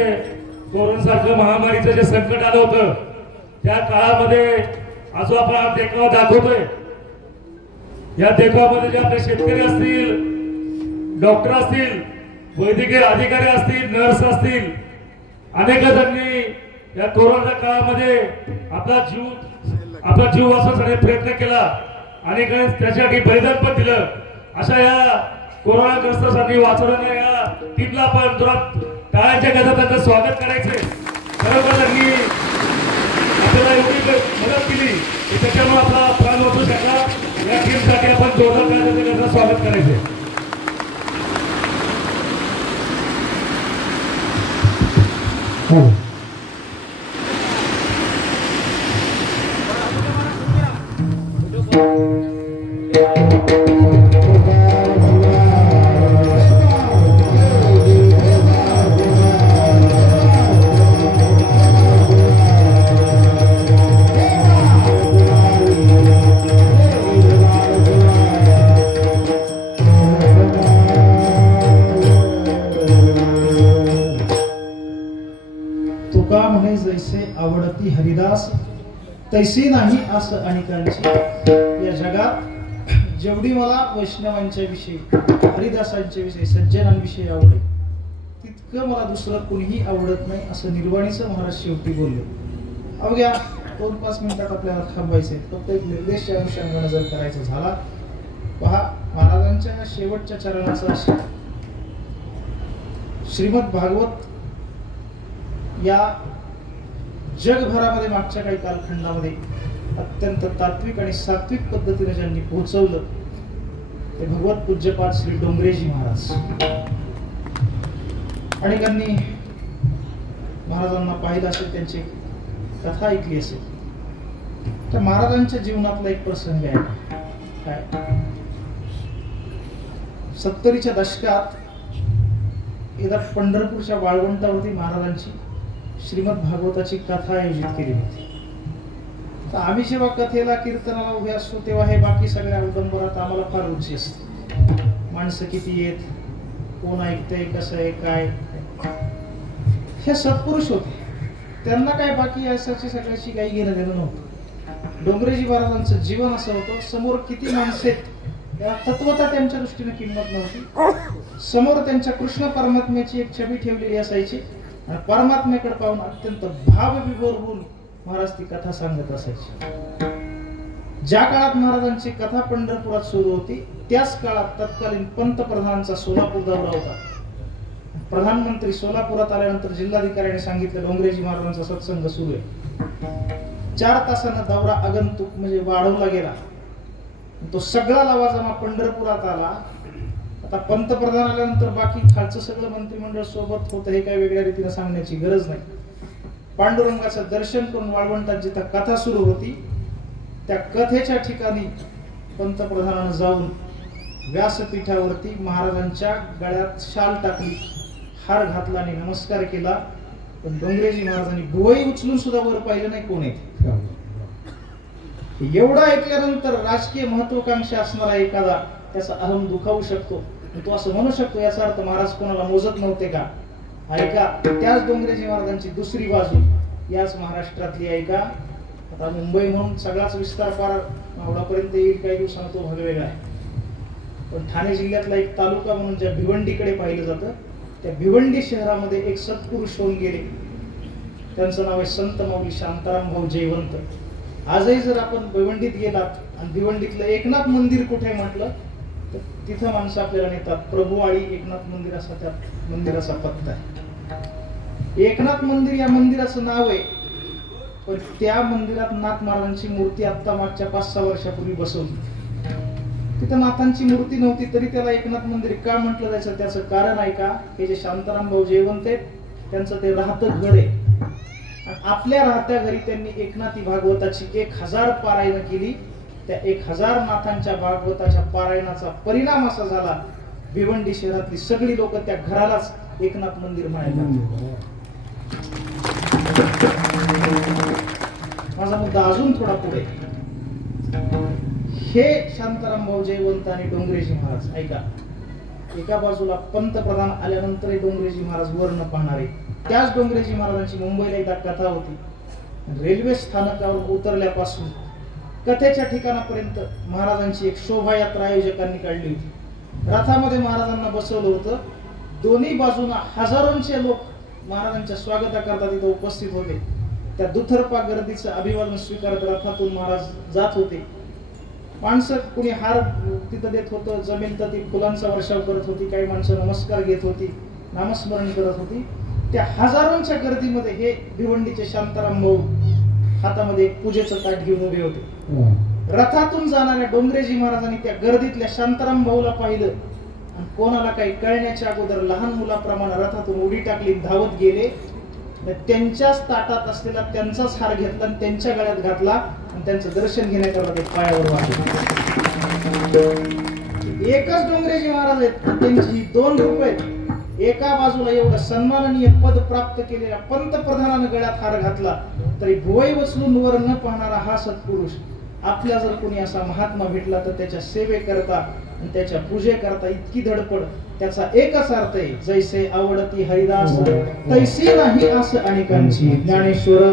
कोरोना सारखं महामारीचं जे संकट आलं होतं त्या काळामध्ये आजो आपण देखावा दाखवतोय या देखामध्ये जे आपले शेतकरी असतील, डॉक्टर असतील, वैद्यकीय अधिकारी असतील, नर्स असतील, अनेक जणांनी या कोरोनाच्या काळामध्ये आपला जीव वाचवण्यासाठी प्रयत्न केला. अनेकांनी त्याच्यासाठी बलिदान पण दिलं. अशा या कोरोनाग्रस्तांसाठी वाचवणाऱ्या या टीमला आपण जोरात टाळ्यांच्या गजरात त्यांचं स्वागत करायचंय. खरोखर त्यांनी आपल्याला एवढी मदत केली की त्याच्यामुळे आपला प्राण वाचू शकला. या टीमसाठी आपण जोरदार टाळ्यांच्या गजरात स्वागत करायचंय. आवडती हरिदास तैसी नाही असं अनेकांची. या जगात जेवढी मला वैष्णवांच्या विषयी, हरिदासांच्या विषयी, सज्जनांविषयी आवडे तितकं मला दुसरं कोणीही आवडत नाही असं निर्वाणीचं महाराज शेवटी बोलले. अवघ्या 2-5 मिनिटात आपल्याला थांबायचे. फक्त एक निर्देश या अनुषंगाने जर करायचा झाला, पहा महाराजांच्या शेवटच्या चरणाचा श्रीमद भागवत या जगभरामध्ये मागच्या काही कालखंडामध्ये अत्यंत तात्विक आणि सात्विक पद्धतीने ज्यांनी पोहोचवलं ते भगवत पूज्यपाद श्री डोंगरेजी महाराज. अनेकांनी महाराजांना पाहिलं असेल, त्यांची कथा ऐकली असेल. तर महाराजांच्या जीवनातला एक प्रसंग आहे. काय 70च्या दशकात एकदा पंढरपूरच्या वाळवंटावरती महाराजांची श्रीमद भागवताची कथा आयोजित केली होती. तर आम्ही जेव्हा कथेला कीर्तनाला उभे असतो तेव्हा हे बाकी सगळ्या अवडंबरात आम्हाला फार रुची असते. माणसं किती येत, कोण ऐकतंय, कसं आहे, काय. हे सत्पुरुष होते, त्यांना काय बाकी असाची सगळ्याची काही घेणं देणं नव्हतं. डोंगरेजी महाराजांचं जीवन असं होतं, समोर किती माणसं आहेत या तत्वता त्यांच्या दृष्टीने किंमत नव्हती. समोर त्यांच्या कृष्ण परमात्म्याची एक छबी ठेवलेली असायची आणि परमात्म्याकडे पाहून अत्यंत भावविभोर होऊन महाराज ती कथा सांगत असायची. ज्या काळात महाराजांची कथा पंढरपुरात सुरू होती त्याच काळात तत्कालीन पंतप्रधानांचा सोलापूर दौरा होता. प्रधानमंत्री सोलापुरात आल्यानंतर जिल्हाधिकाऱ्याने सांगितलं डोंगरेजी महाराजांचा सत्संग सुरू आहे. 4 तासानं दौरा आगंतुक म्हणजे वाढवला गेला. तो सगळा लवाजमा पंढरपुरात आला. आता पंतप्रधान आल्यानंतर बाकी खालचं सगळं मंत्रिमंडळ सोबत होतं हे काही वेगळ्या रीतीने सांगण्याची गरज नाही. पांडुरंगाचं दर्शन करून वाळवंटात जिथं कथा सुरू होती त्या कथेच्या ठिकाणी पंतप्रधानानं जाऊन व्यासपीठावरती महाराजांच्या गळ्यात शाल टाकली, हार घातला आणि नमस्कार केला. पण डोंगरेजी महाराजांनी भुवई उचलून सुद्धा वर पाहिलं नाही कोण येते. एवढं ऐकल्यानंतर राजकीय महत्वाकांक्षा असणारा एखादा त्याचा अहम दुखावू शकतो. तो असं म्हणू शकतो याचा अर्थ महाराज कोणाला मोजत नव्हते का? ऐका, त्याच डोंगरेजी महाराजांची दुसरी बाजू याच महाराष्ट्रातली ऐका. आता मुंबई म्हणून सगळाच विस्तार पार मावळापर्यंत येईल, काही दिवसांना तो भाग वेगळा आहे. पण ठाणे जिल्ह्यातला एक तालुका म्हणून ज्या भिवंडीकडे पाहिलं जातं त्या भिवंडी शहरामध्ये एक सत्पुरुष होऊन गेले. त्यांचं नाव आहे संत माऊली शांताराम भाऊ जयवंत. आजही जर आपण भिवंडीत गेलात आणि भिवंडीतलं एकनाथ मंदिर कुठे म्हटलं तर तिथं माणसं आपल्याला नेतात. प्रभुवाळी एकनाथ मंदिर असा त्या मंदिराचा पत्ता आहे. एकनाथ मंदिर या मंदिराचं नाव आहे, पण त्या मंदिरात नाथ महाराजांची मूर्ती आता मागच्या 5-6 वर्षापूर्वी बसवली. तिथं नाथांची मूर्ती नव्हती तरी त्याला एकनाथ मंदिर का म्हटलं जायचं त्याचं कारण आहे का, हे जे शांताराम भाऊ जयवंत आहेत त्यांचं ते राहतं घर आहे. आणि आपल्या राहत्या घरी त्यांनी एकनाथी भागवताची 1000 पारायण केली. त्या 1000 नाथांच्या भागवताच्या पारायणाचा परिणाम असा झाला भिवंडी शहरातली सगळी लोक त्या घरालाच एकनाथ मंदिर म्हणायला. माझा मुद्दा अजून थोडा पुढे. हे शांताराम भाऊ जयवंत आणि डोंगरेजी महाराज ऐका, एका बाजूला पंतप्रधान आल्यानंतर डोंगरेजी महाराज वर न पाहणारे. त्याच डोंगरेजी महाराजांची मुंबईला एकदा कथा होती. रेल्वे स्थानकावर उतरल्यापासून कथेच्या ठिकाणापर्यंत महाराजांची एक शोभायात्रा आयोजकांनी काढली होती. रथामध्ये महाराजांना बसवलं होतं. दोन्ही बाजूला हजारोंचे लोक महाराजांच्या स्वागताकरता तिथे उपस्थित होते. त्या दुथरपा गर्दीचं अभिवादन स्वीकारत रथातून महाराज जात होते. माणसं कुणी हार तिथं देत होतं, जमीन तर ती फुलांचा वर्षाव करत होती, काही माणसं नमस्कार घेत होती, नामस्मरण करत होती. त्या हजारोंच्या गर्दीमध्ये हे भिवंडीचे शांताराम भाऊ हातामध्ये एक पूजेचं ताट घेऊन उभे होते. रथातून जाणाऱ्या डोंगरेजी महाराजांनी त्या गर्दीतल्या शांताराम भाऊला पाहिलं आणि कोणाला काही कळण्याच्या अगोदर लहान मुलाप्रमाणे रथातून उडी टाकली, धावत गेले. त्यांच्याच ताटात असलेला त्यांचाच हार घेतला आणि त्यांच्या गळ्यात घातला आणि त्यांचं दर्शन घेण्याकरता ते पायावर वाढले. एकच डोंगरेजी महाराज आहेत, त्यांची 2 रूप आहेत. एका बाजूला एवढं सन्माननीय पद प्राप्त केलेल्या पंतप्रधानानं गळ्यात हार घातला तरी भुवई उचलून वर न पाहणारा हा सत्पुरुष. आपल्या जर कोणी असा महात्मा भेटला तर त्याच्या सेवेकरता आणि त्याच्या पूजेकरता इतकी धडपड. त्याचा एकच अर्थ आहे, जैसे आवडती हरिदास तैसी नाही असं अनेकांची. ज्ञानेश्वर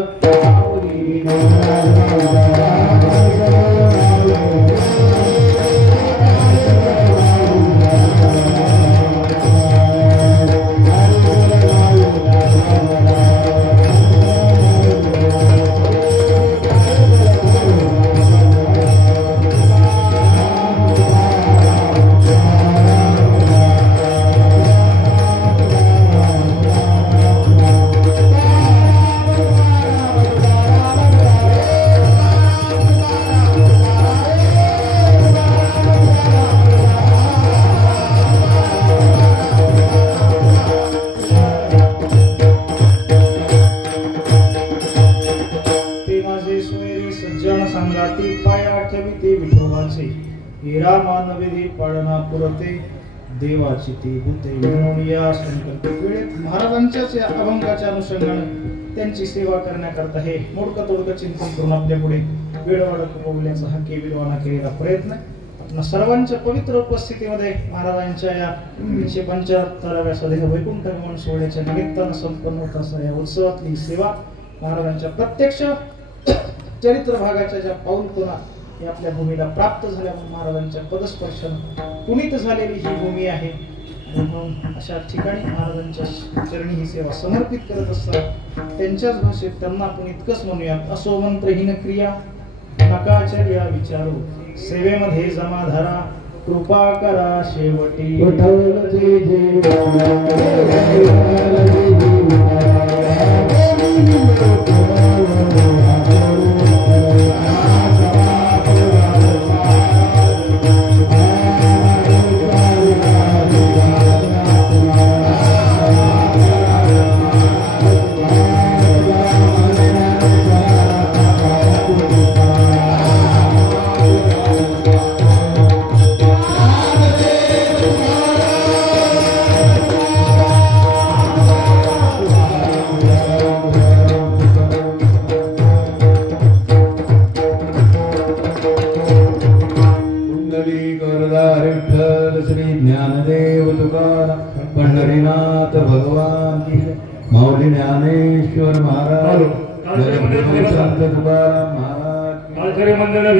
देवाची ती होते म्हणून या संकल्प वेळेत महाराजांच्याच या अभंगाच्या अनुषंगाने त्यांची सेवा करण्याकरता हे मोडकं तोडकं चिंतन करून आपल्या पुढे वेळ वाढत बोलण्याचा हा केविलवाना केलेला प्रयत्न. आपल्या सर्वांच्या पवित्र उपस्थितीमध्ये महाराजांच्या या 375व्या सदेह वैकुंठ गमन सोहळ्याच्या निमित्तानं संपन्न होत असणाऱ्या या उत्सवातली सेवा महाराजांच्या प्रत्यक्ष चरित्र भागाच्या ज्या पाऊलखुणा हे आपल्या भूमीला प्राप्त झाल्या. महाराजांच्या पदस्पर्शाने पुनीत झालेली ही भूमी आहे. म्हणून अशा ठिकाणी महाराजांच्या चरणी ही सेवा समर्पित करत असतात. त्यांच्याच भाषेत त्यांना आपण इतकंच म्हणूयात, असो मंत्रहीन क्रिया नकाचर्या विचारू, सेवेमध्ये जमाधारा कृपा करा शेवटी. पंढरीनाथ भगवान माऊली ज्ञानेश्वर महाराज, संत तुकाराम महाराज.